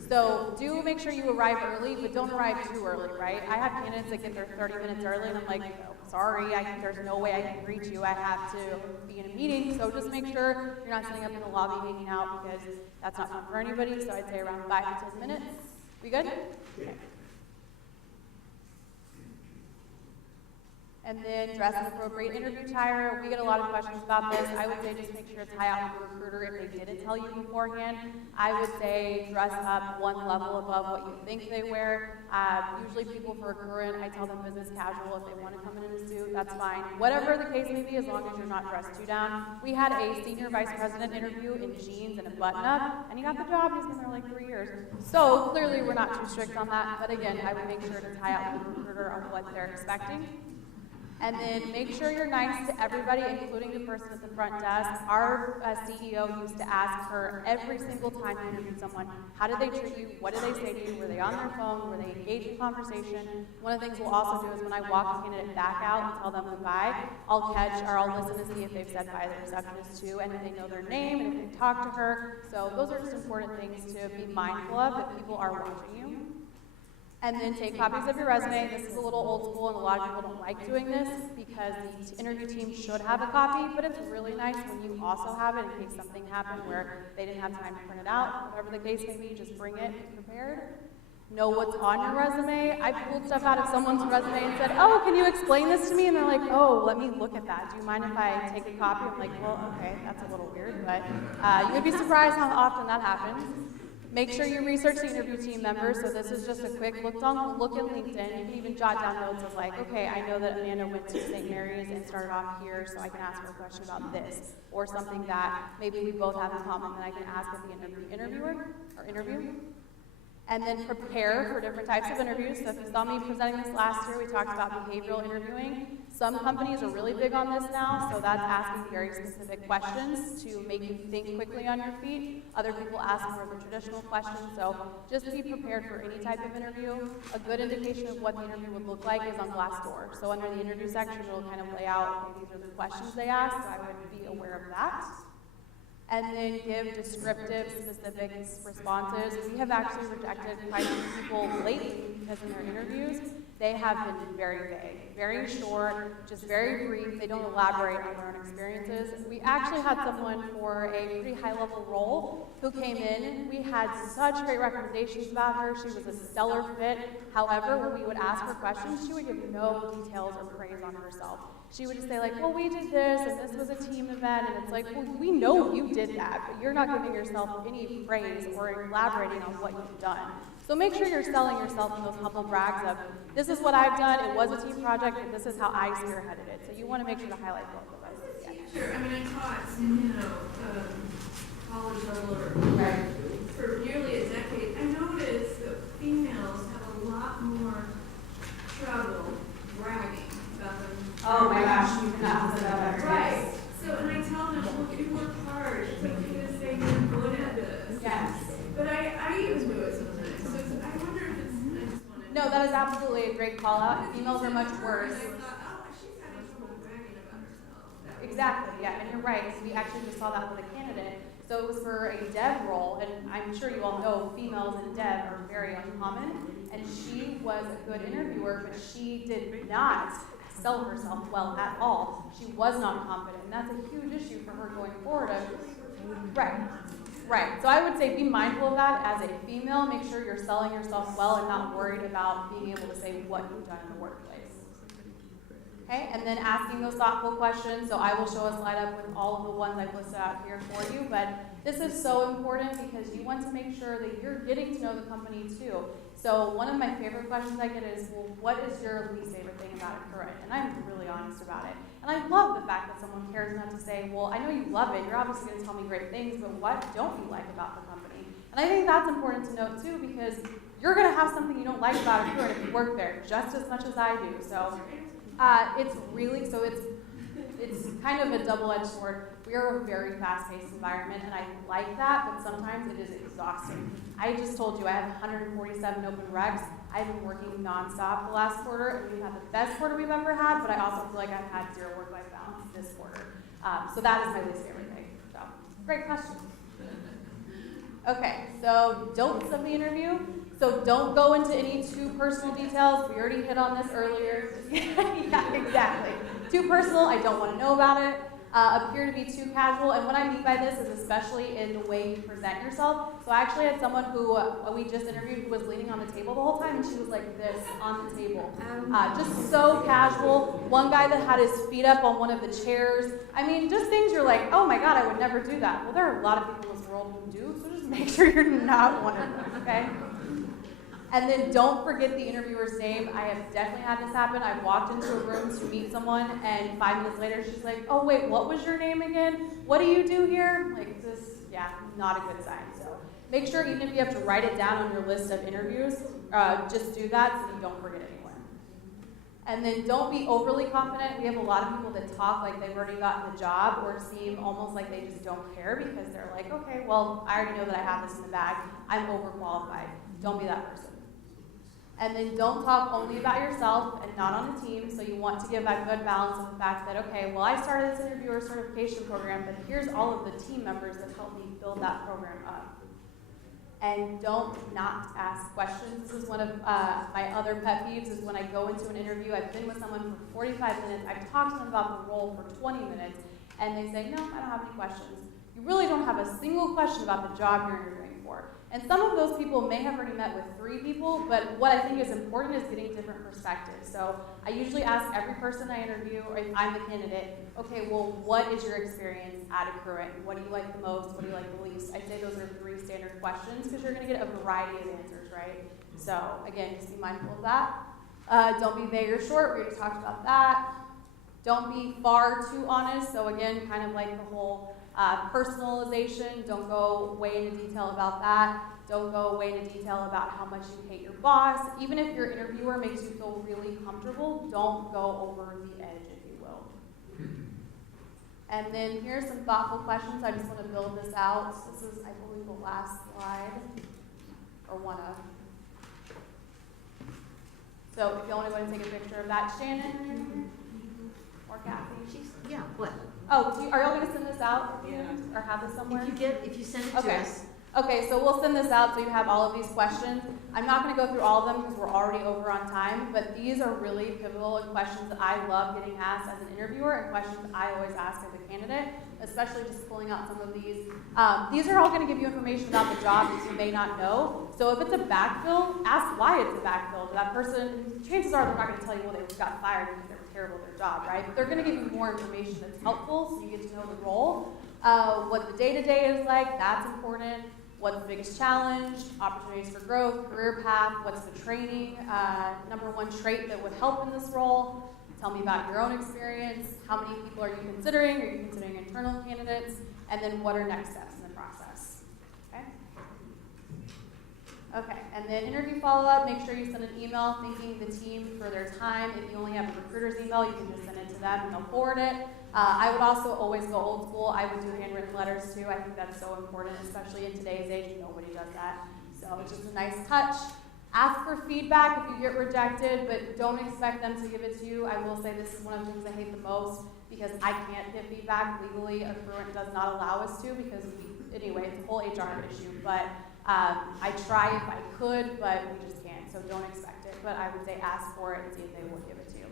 So do make sure you arrive early, but don't arrive too early, right? I have candidates that get there 30 minutes early, and I'm like, oh, sorry, there's no way I can greet you. I have to be in a meeting. So just make sure you're not sitting up in the lobby hanging out because that's not fun for anybody. So I'd say around 5 to 10 minutes. We good? Okay. And then dress in appropriate interview attire. We get a lot of questions about this. I would say just make sure to tie out with the recruiter if they didn't tell you beforehand. I would say dress up one level above what you think they wear. Usually people for a current, I tell them business casual. If they want to come in a suit, that's fine. Whatever the case may be, as long as you're not dressed too down. We had a senior vice president interview in jeans and a button-up, and he got the job. He's been there like 3 years. So clearly we're not too strict on that. But again, I would make sure to tie out with the recruiter on what they're expecting. And then make sure you're nice to everybody, including the person at the front desk. Our CEO used to ask her every single time he interviewed someone, how did they treat you? What did they say to you? Were they on their phone? Were they engaged in conversation? One of the things we'll also do is when I walk a candidate back out and tell them goodbye, I'll listen to see if they've said bye to the receptionist too, and if they know their name, and if they've talked to her. So those are just important things to be mindful of, that people are watching you. And then take copies of your resume. This is a little old school, and a lot of people don't like doing this because the interview team should have a copy, but it's really nice when you also have it in case something happened where they didn't have time to print it out. Whatever the case may be, just bring it prepared. know what's on your resume. I pulled stuff out of someone's resume and said, oh, can you explain this to me? And they're like, oh, let me look at that. Do you mind if I take a copy? I'm like, well, okay, that's a little weird, but you would be surprised how often that happens. Make sure you research the interview team members. So this is just a quick look in LinkedIn. You can even jot down notes of like, okay, I know that Amanda went to St. Mary's and started off here, so I can ask her a question about this, or something that maybe we both have in common that I can ask of the interview. And then prepare for different types of interviews. So if you saw me presenting this last year, we talked about behavioral interviewing. Some companies are really big on this now, so that's asking very specific questions to make you think quickly on your feet. Other people ask more of the traditional questions, so just be prepared for any type of interview. A good indication of what the interview would look like is on Glassdoor. So under the interview section, it'll kind of lay out, okay, these are the questions they ask, so I would be aware of that. And then give descriptive, specific responses. We have actually rejected quite a few people lately because in their interviews, they have been very vague, very short, just very brief. They don't elaborate on their own experiences. We actually had someone for a pretty high-level role who came in. We had such great recommendations about her. She was a stellar fit. However, when we would ask her questions, she would give no details or praise on herself. She would just say like, well, we did this, and this was a team event, and it's like, well, we know you did that, but you're not giving yourself any praise or elaborating on what you've done. So make sure you're selling yourself in those humble brags of, this is what I've done, it was a team project, and this is how I spearheaded it. So you want to make sure to highlight both of those. Yeah. Sure, I mean, I taught, college level or for nearly a decade. I noticed that females have a lot more trouble bragging about them. Oh my gosh, you cannot put that better. Right. So, and I tell them, look, you work hard. It's okay to say you're good at this. Yes. But I even do it sometimes. So it's, I wonder if it's, I just want to. No, that is absolutely a great call out. Females are much worse. I thought, oh, she's having trouble bragging about herself. Exactly, yeah, and you're right. We actually just saw that with a candidate. So it was for a dev role, and I'm sure you all know females in dev are very uncommon. And she was a good interviewer, but she did not sell herself well at all. She was not confident, and that's a huge issue for her going forward. Right. So I would say be mindful of that as a female. Make sure you're selling yourself well and not worried about being able to say what you've done in the workplace. Okay, and then asking those thoughtful questions. So I will show a slide up with all of the ones I've listed out here for you, but this is so important because you want to make sure that you're getting to know the company too. So one of my favorite questions I get is, well, what is your least favorite thing about Accruent? And I'm really honest about it. And I love the fact that someone cares enough to say, well, I know you love it. You're obviously going to tell me great things, but what don't you like about the company? And I think that's important to note too, because you're going to have something you don't like about Accruent if you work there, just as much as I do. So it's really, it's kind of a double-edged sword. We are a very fast-paced environment, and I like that, but sometimes it is exhausting. I just told you I have 147 open recs. I've been working nonstop the last quarter, and we've had the best quarter we've ever had, but I also feel like I've had zero work-life balance this quarter. So that is my least favorite thing. So, great question. Okay, so don't sub the interview. So don't go into any too personal details. We already hit on this earlier. Yeah, exactly. Too personal, I don't want to know about it. Appear to be too casual, and what I mean by this is especially in the way you present yourself. So I actually had someone who we just interviewed who was leaning on the table the whole time, and she was like this on the table. Just so casual. One guy that had his feet up on one of the chairs. I mean, just things you're like, oh my God, I would never do that. Well, there are a lot of people in this world who do, so just make sure you're not one of them, okay? And then don't forget the interviewer's name. I have definitely had this happen. I've walked into a room to meet someone, and 5 minutes later, she's like, oh, wait, what was your name again? What do you do here? Like, this, yeah, not a good sign. So make sure, even if you have to write it down on your list of interviews, just do that so you don't forget it anywhere. And then don't be overly confident. We have a lot of people that talk like they've already gotten the job or seem almost like they just don't care because they're like, okay, well, I already know that I have this in the bag. I'm overqualified. Don't be that person. And then don't talk only about yourself and not on the team, so you want to give that good balance of the fact that, okay, well, I started this interviewer certification program, but here's all of the team members that helped me build that program up. And don't not ask questions. This is one of my other pet peeves is when I go into an interview, I've been with someone for 45 minutes, I've talked to them about the role for 20 minutes, and they say, no, I don't have any questions. You really don't have a single question about the job you're interviewing for. And some of those people may have already met with 3 people, but what I think is important is getting different perspectives. So I usually ask every person I interview, or if I'm the candidate, okay, well, what is your experience at Accruent? What do you like the most? What do you like the least? I'd say those are 3 standard questions because you're going to get a variety of answers, right? So again, just be mindful of that. Don't be vague or short. We already talked about that. Don't be far too honest. So again, kind of like the whole personalization. Don't go way into detail about that. Don't go way into detail about how much you hate your boss. Even if your interviewer makes you feel really comfortable, don't go over the edge, if you will. And then here's some thoughtful questions. I just want to build this out. This is, I believe, the last slide, or one of. So if you want to go and take a picture of that, Shannon or Kathy. Yeah, what? Oh, are y'all going to send this out? Yeah. Or have this somewhere? If you send it to us. Okay, so we'll send this out so you have all of these questions. I'm not going to go through all of them because we're already over on time, but these are really pivotal and questions that I love getting asked as an interviewer and questions I always ask as a candidate, especially just pulling out some of these. These are all going to give you information about the job that you may not know. So if it's a backfill, ask why it's a backfill. That person, chances are they're not going to tell you, well, they got fired because they were terrible at their job, right? But they're going to give you more information that's helpful so you get to know the role. What the day-to-day is like, that's important. What's the biggest challenge, opportunities for growth, career path, what's the training, number 1 trait that would help in this role. Tell me about your own experience. How many people are you considering? Are you considering internal candidates? And then what are next steps in the process? Okay? Okay, and then interview follow-up. Make sure you send an email thanking the team for their time. If you only have a recruiter's email, you can just send it to them and they'll forward it. I would also always go old school. I would do handwritten letters too. I think that's so important, especially in today's age. Nobody does that. So it's just a nice touch. Ask for feedback if you get rejected, but don't expect them to give it to you. I will say this is one of the things I hate the most because I can't give feedback legally. Accruent does not allow us to because, anyway, it's a whole HR issue. But I try if I could, but we just can't. So don't expect it. But I would say ask for it and see if they will give it to you.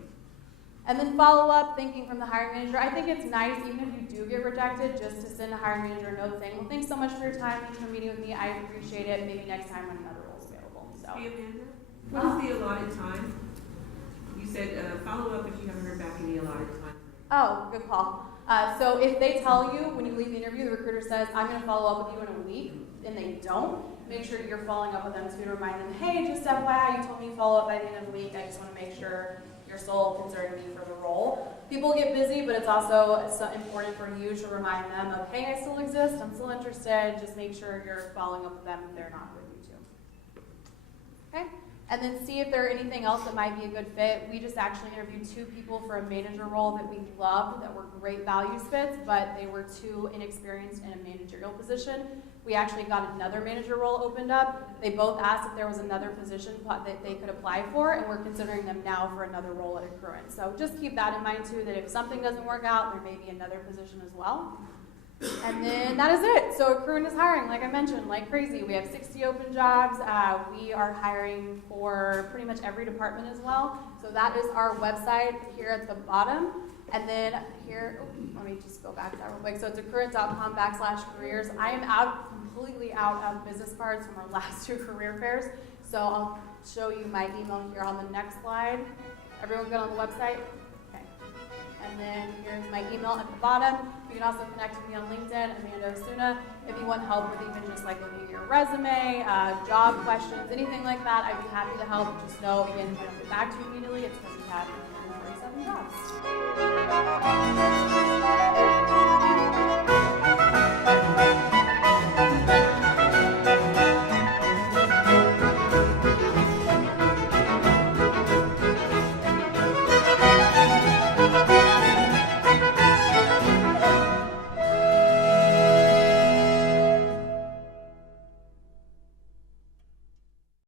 And then follow up, thinking from the hiring manager. I think it's nice, even if you do get rejected, just to send the hiring manager a note saying, well, thanks so much for your time, thanks for meeting with me, I appreciate it, maybe next time when another role is available. So. Hey, Amanda, what is the allotted time? You said follow up if you haven't heard back in the allotted time. Oh, good call. So if they tell you when you leave the interview, the recruiter says, I'm going to follow up with you in a week, and they don't, make sure you're following up with them too to remind them, hey, just FYI, you told me to follow up by the end of the week, I just want to make sure you're still considering me for the role. People get busy, but it's also important for you to remind them of, hey, I still exist, I'm still interested. Just make sure you're following up with them if they're not with you too. Okay? And then see if there's anything else that might be a good fit. We just actually interviewed 2 people for a manager role that we loved, that were great values fits, but they were too inexperienced in a managerial position. We actually got another manager role opened up. They both asked if there was another position that they could apply for, and we're considering them now for another role at Accruent. So just keep that in mind too, that if something doesn't work out, there may be another position as well. And then that is it. So Accruent is hiring, like I mentioned, like crazy. We have 60 open jobs. We are hiring for pretty much every department as well. So that is our website here at the bottom. And then here, let me just go back to that real quick. So it's accruent.com/careers. I am completely out of business cards from our last 2 career fairs. So I'll show you my email here on the next slide. Everyone good on the website? Okay. And then here's my email at the bottom. You can also connect with me on LinkedIn, Amanda Osuna. If you want help with even just like looking at your resume, job questions, anything like that, I'd be happy to help. Just know, again, if I don't get back to you immediately, it's because we have 47 jobs.